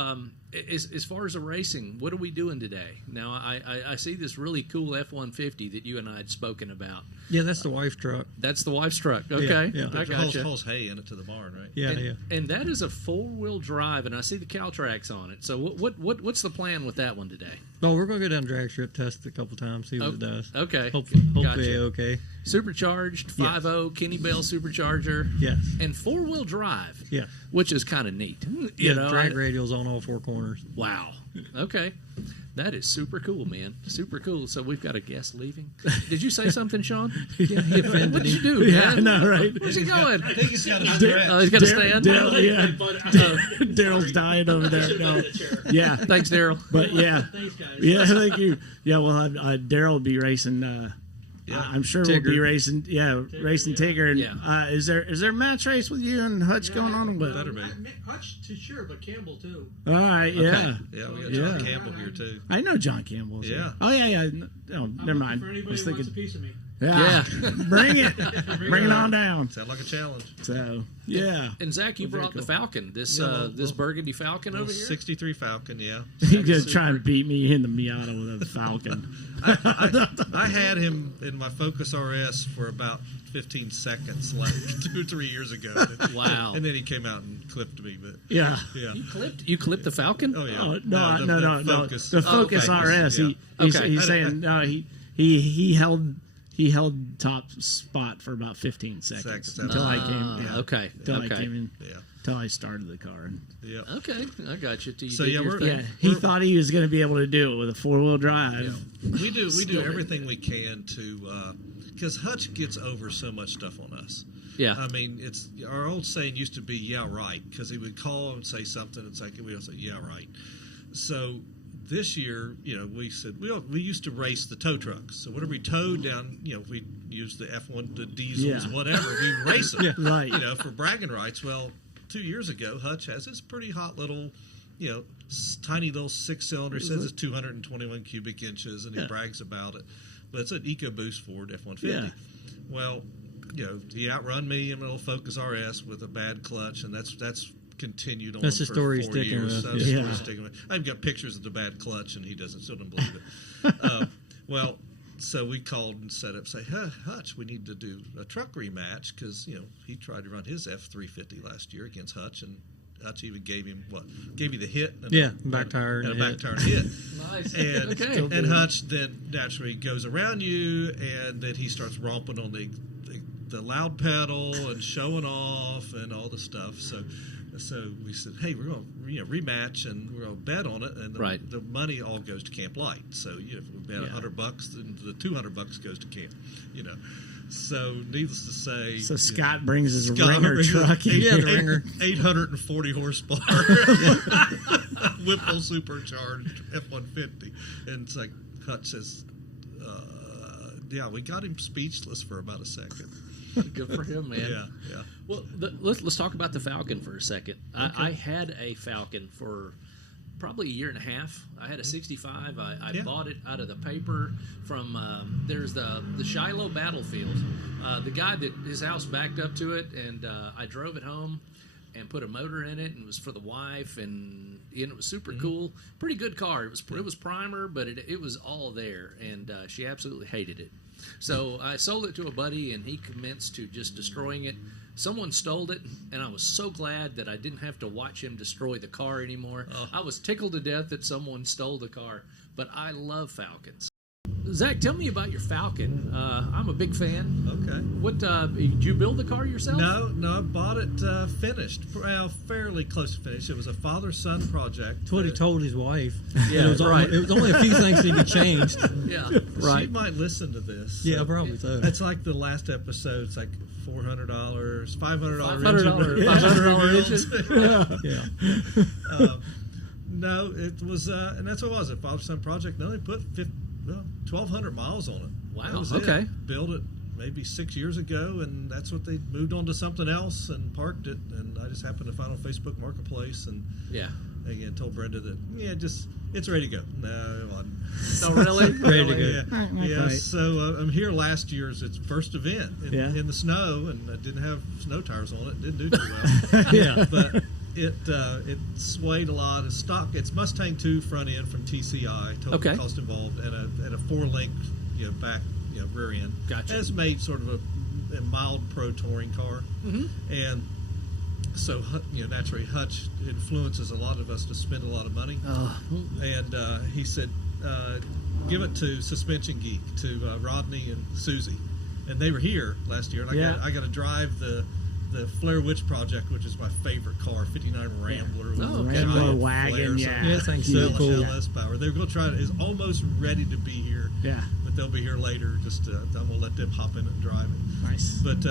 as far as the racing, what are we doing today? Now, I see this really cool F-150 that you and I had spoken about. yeah, that's the wife's truck. That's the wife's truck. Okay, yeah. I gotcha. Hauls hay in it to the barn, right? Yeah, and, yeah. and that is a 4-wheel drive, and I see the Caltrax on it. So, what's the plan with that one today? Well, we're gonna go down drag strip, test it a couple times, see what Oh, it does. okay. Hopefully Gotcha. okay. Supercharged, 5.0, Kenny Bell supercharger. Yes. And 4-wheel drive. Yeah. Which is kind of neat. Yeah, You know, drag radials on all four corners. Wow. Okay. That is super cool, man. Super cool. So we've got a guest leaving. Did you say something, Sean? Yeah, he offended What did you him. do, Yeah, I man? know, right? Where's he going? I think he's got a stretch. Oh, he's got to stand? Daryl, yeah. Daryl's dying over there. No. Yeah. Thanks, Daryl. But yeah. Thanks, guys. Yeah, thank you. Yeah, well, Daryl will be racing. I'm sure we'll be Tigger. racing. Yeah, racing Tigger. And, Yeah. is there a match race with you and Hutch going on? But Better be. Hutch, sure, but Campbell too. all right, yeah. Yeah, we got Yeah. John Campbell here too. I know John Campbell. Yeah. Oh yeah. Oh, never mind. For I anybody was who wants a thinking. piece of me. Yeah. Bring it. Bring it on down. Sound like a challenge. So yeah. And Zach, you Very brought the cool. Falcon. This Yeah, this burgundy Falcon over here. 63 Falcon, yeah. He just trying to beat me in the Miata with a Falcon. I had him in my Focus RS for about 15 seconds, like 2 or 3 years ago. Wow. And then he came out and clipped me, but Yeah. yeah. You clipped the Falcon? Oh yeah. Oh, no. The The Focus. Focus okay. RS. Yeah. He's Okay. saying no. He held top spot for about 15 seconds Seconds. until I came. Yeah, Okay. Until I Okay. came in. Yeah. Until I started the car. Yeah. Okay. I got you. So, yeah, we're- Yeah, he thought he was going to be able to do it with a 4-wheel drive. We do everything we can to because Hutch gets over so much stuff on us. Yeah. I mean, it's our old saying used to be "yeah, right," because he would call and say something, and we all say "yeah, right." So this year, we said we used to race the tow trucks. So whatever we towed down, we used the F1, the diesels, whatever. We race them, right? For bragging rights. Well, 2 years ago, Hutch has this pretty hot little, tiny little 6-cylinder. Says it's 221 cubic inches, and he brags about it. But it's an EcoBoost Ford F-150. Yeah. Well, he outrun me in a little Focus RS with a bad clutch, and that's continued on. That's the for story 4 sticking years. with. That's the story sticking with. I've got pictures of the bad clutch, and he still doesn't believe it. Well, so we called and set up, say, hey, Hutch, we need to do a truck rematch because he tried to run his F350 last year against Hutch, and Hutch even gave you the hit. And back tire and a back tire and hit. Nice. And, Okay. and Hutch then naturally goes around you, and then he starts romping on the loud pedal and showing off and all the stuff. So we said, hey, we're going to rematch, and we're going to bet on it, and the money all goes to Camp Light. So if we bet $100, then the $200 goes to Camp. So needless to say, so Scott brings his Ringer truck. The Ringer, 840 horsepower, Whipple supercharged F-150, and it's like Hutch says, we got him speechless for about a second. Good for him, man. Yeah. Well, let's talk about the Falcon for a second. Okay. I had a Falcon for probably a year and a half. I had a 65. I bought it out of the paper from there's the Shiloh battlefield. The guy that his house backed up to it, and I drove it home and put a motor in it, and it was for the wife, and it was super cool. Pretty good car. It was primer, but it was all there, and she absolutely hated it. So I sold it to a buddy, and he commenced to just destroying it. Someone stole it, and I was so glad that I didn't have to watch him destroy the car anymore. I was tickled to death that someone stole the car, but I love Falcons. Zach, tell me about your Falcon. I'm a big fan. Okay. What did you build the car yourself? No, I bought it finished. Well, fairly close to finished. It was a father-son project. That's what he told his wife. Yeah, it was only a few things that he changed. Yeah, right. She might listen to this. Yeah, probably so. It's like the last episode. It's like $400, $500 $500 engine. Yeah. No, it was, and that's what it was. A father-son project. They only put 1,200 miles on it. Wow. That was okay. It. Built it maybe 6 years ago, and that's what they moved on to something else and parked it. And I just happened to find on Facebook Marketplace, and again told Brenda that it's ready to go. No, it wasn't. Oh, really? Ready to go. Yeah. So I'm here last year's its first event in the snow, and I didn't have snow tires on it. Didn't do too well. But it swayed a lot. It's stock. It's Mustang 2 front end from TCI. Total cost involved, and a 4-link back rear end. Gotcha. It's made sort of a mild pro touring car, and so naturally Hutch influences a lot of us to spend a lot of money. And he said, give it to Suspension Geek, to Rodney and Susie, and they were here last year. And I got to drive the Flare Witch Project, which is my favorite car, 59 Rambler. Rambler wagon, Thanks. So cool. LS power. They were going to try it. It's almost ready to be here. Yeah. But they'll be here later. Just I'm going to let them hop in and drive it. Nice. But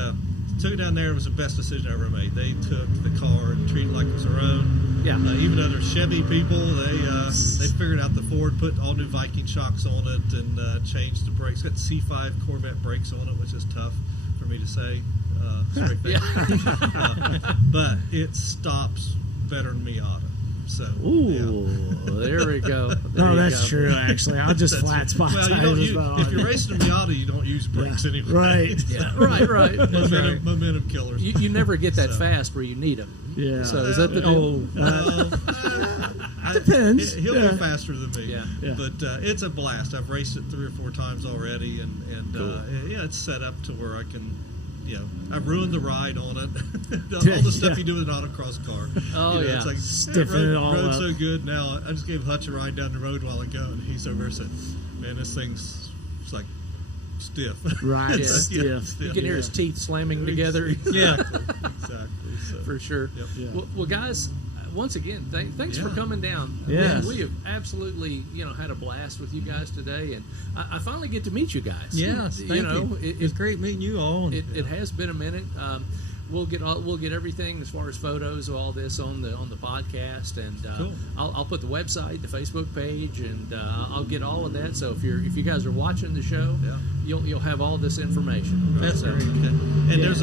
took it down there. It was the best decision I ever made. They took the car and treated it like it was their own. Yeah. Even other Chevy people, they figured out the Ford, put all new Viking shocks on it, and changed the brakes. Got C5 Corvette brakes on it, which is tough for me to say. But it stops better than Miata. So, there we go. That's true. Actually, I'll just flat spot. If you're racing a Miata, you don't use brakes anymore. Right. Yeah. Right. Momentum killers. You never get that fast where you need them. Yeah. So is that the deal? Depends. He'll go faster than me. Yeah. But it's a blast. I've raced it 3 or 4 times already, and cool. It's set up to where I can. I've ruined the ride on it. All the stuff you do with an autocross car. It's like stiffen it all road's up. so good now. I just gave Hutch a ride down the road a while ago, and he's over there saying, "Man, this thing's like stiff." Right, stiff. You can hear his teeth slamming together. Exactly. So, for sure. Yep. Well, guys, once again, thanks for coming down. Yes. We have absolutely, had a blast with you guys today, and I finally get to meet you guys. Yes, thank you. It's great meeting you all. It has been a minute. We'll get everything as far as photos of all this on the podcast, and Cool. I'll put the website, the Facebook page, and I'll get all of that. So if you guys are watching the show, you'll have all this information. That's so, great. And there's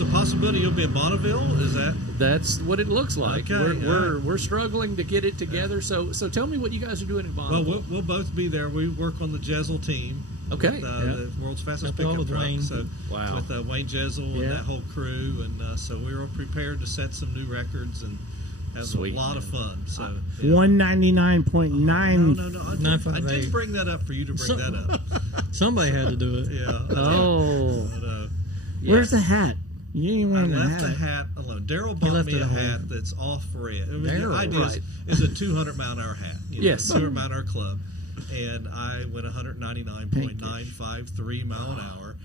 a possibility you'll be in Bonneville. Is that? That's what it looks like. Okay, We're struggling to get it together. So tell me what you guys are doing in Bonneville. Well, we'll both be there. We work on the Jezzel team. Okay. With, the world's fastest Up all pickup with truck. Wayne. So Wow. with Wayne Jezzel and Yeah. that whole crew, and so we were prepared to set some new records and have Sweet. a lot of fun. So 199.9. No. I 958. didn't bring that up for you to bring that up. Somebody had to do it. Yeah. Oh, But, where's the hat? You ain't I wearing the left hat. the hat alone. Daryl bought left me it a at home. hat that's off red. I mean, the Daryl, idea right. is a 200-mile-an-hour hat. Yes. 200-mile-an-hour club. And I went 199.953 mile an hour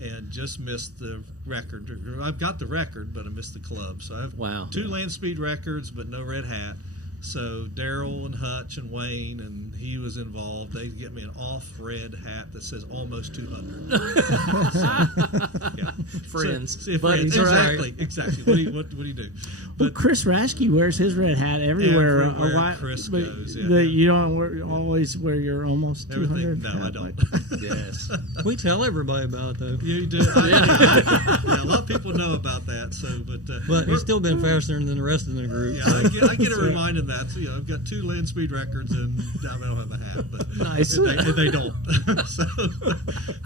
and just missed the record. I've got the record, but I missed the club. So I have Wow. 2 land speed records, but no red hat. So Daryl and Hutch and Wayne, and he was involved. They get me an off-red hat that says almost 200. Yeah. Friends, So, buddies, friends. Exactly. What do you do? Well, Chris Raschke wears his red hat everywhere. Everywhere a lot, Chris but goes, yeah. you don't always wear your almost 200. Everything. No, I hat, don't. Yes. We tell everybody about it, though. You do. Yeah, a lot of people know about that. So, But he's still been faster than the rest of the group. yeah, I get a reminder that. So, I've got 2 land speed records, and I don't have a hat, but Nice. and they don't. So,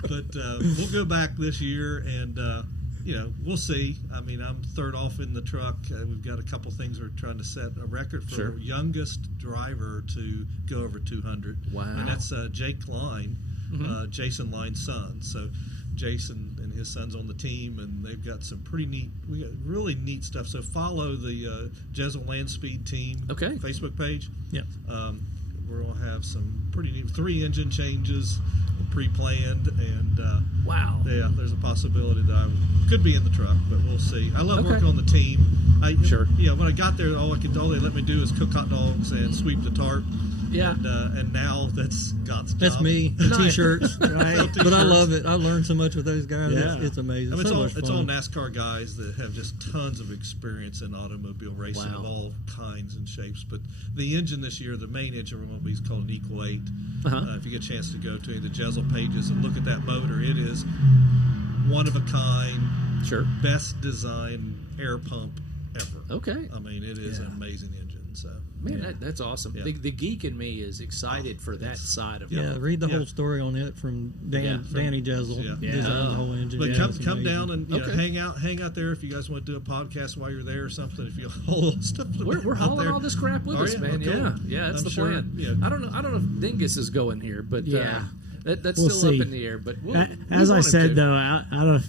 but we'll go back this year, and we'll see. I mean, I'm third off in the truck. We've got a couple things we're trying to set a record for Sure. youngest driver to go over 200. Wow. And that's Jake Line, Jason Line's son. So Jason and his son's on the team, and they've got some we got really neat stuff. So follow the Jezzel Land Speed team Facebook page. Yep. We're going to have some pretty neat 3 engine changes pre-planned, and Wow. yeah, there's a possibility that I could be in the truck, but we'll see. I love Okay. working on the team. Sure. When I got there, all they let me do is cook hot dogs and sweep the tarp. Yeah. And now that's God's job. That's me. Nice. T-shirts. Right. But I love it. I learned so much with those guys. Yeah. It's amazing. I mean, so much it's fun. all NASCAR guys that have just tons of experience in automobile racing Wow. of all kinds and shapes. But the engine this year, the main engine we're going to be is called an Equal 8. Uh-huh. If you get a chance to go to the Jezzel pages and look at that motor, it is one of a kind, Sure. best design air pump ever. Okay. I mean, it is an amazing engine. So Man, that's awesome. Yeah. The geek in me is excited for that side of it. Yeah, read the Yeah. whole story on it from Yeah. Danny Jezzel. Yeah. Designed the whole engine. But Yeah, come it's come amazing. down and Okay. hang out there if you guys want to do a podcast while you're there or something. If you haul stuff, We're out hauling there. all this crap with Are us, you? man. Oh, cool. Yeah, that's I'm the sure, plan. yeah. I don't know if Dingus is going here, but Yeah. that's We'll still see. up in the air. But As I said, though. though,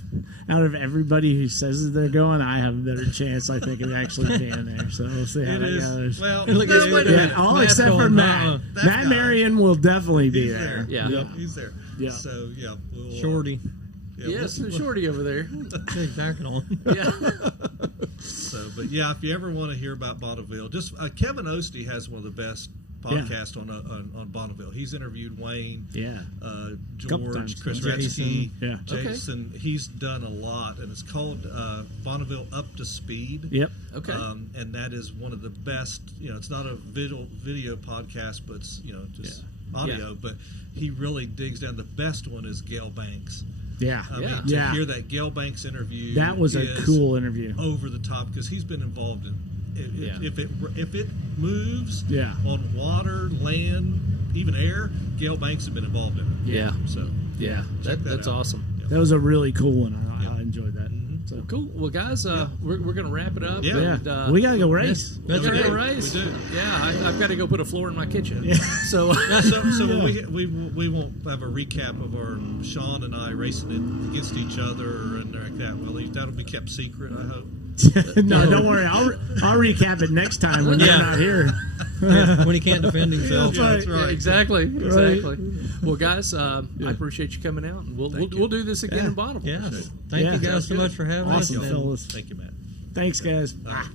out of everybody who says that they're going, I have a better chance, I think, of actually being there. So we'll see how It that is. goes. Well, Look no, at you. wait a Yeah, minute. all Matt's except for going, Matt. That Matt guy. Marion will definitely be He's there. Yeah. Yep, he's there. Yeah. So yeah, we'll, Shorty. Yeah, Yes, we'll- the shorty over there. Take back on. Yeah. So, but yeah, if you ever want to hear about Bonneville, just Kevin Ostie has one of the best podcasts on Bonneville. He's interviewed Wayne, Yeah. George, Couple times. Chris Jason. Retzke, Yeah. Jason. He's done a lot, and it's called Bonneville Up to Speed. Yep. Okay. And that is one of the best. It's not a video podcast, but it's just audio. Yeah. But he really digs down. The best one is Gail Banks. Yeah. I Yeah. mean, to Yeah. hear that Gail Banks interview, That was a is cool interview. over the top because he's been involved in. Yeah. If it moves Yeah. on water, land, even air, Gail Banks have been involved in it. Yeah. So Yeah. check that That's out. awesome. That was a really cool one. I Yeah. enjoyed that. So Cool. Well, guys, we're going to wrap it up. Yeah. And, we gotta go race. we That's gotta right. go race. We do. Yeah, I've got to go put a floor in my kitchen. Yeah. So, So we won't have a recap of our Sean and I racing it against each other or anything like that. Well, that'll be kept secret, I hope. No, don't worry. I'll recap it next time when you're Yeah. not here. Yeah, when he can't defend himself. Yeah, that's yeah, right. exactly. Well, guys, I appreciate you coming out, and we'll Thank you. we'll do this again Yeah. in Bonneville. Yes. Thank Yeah. you guys so much for having Awesome, us. and fellas. Thank you, Matt. Thanks, guys. Bye.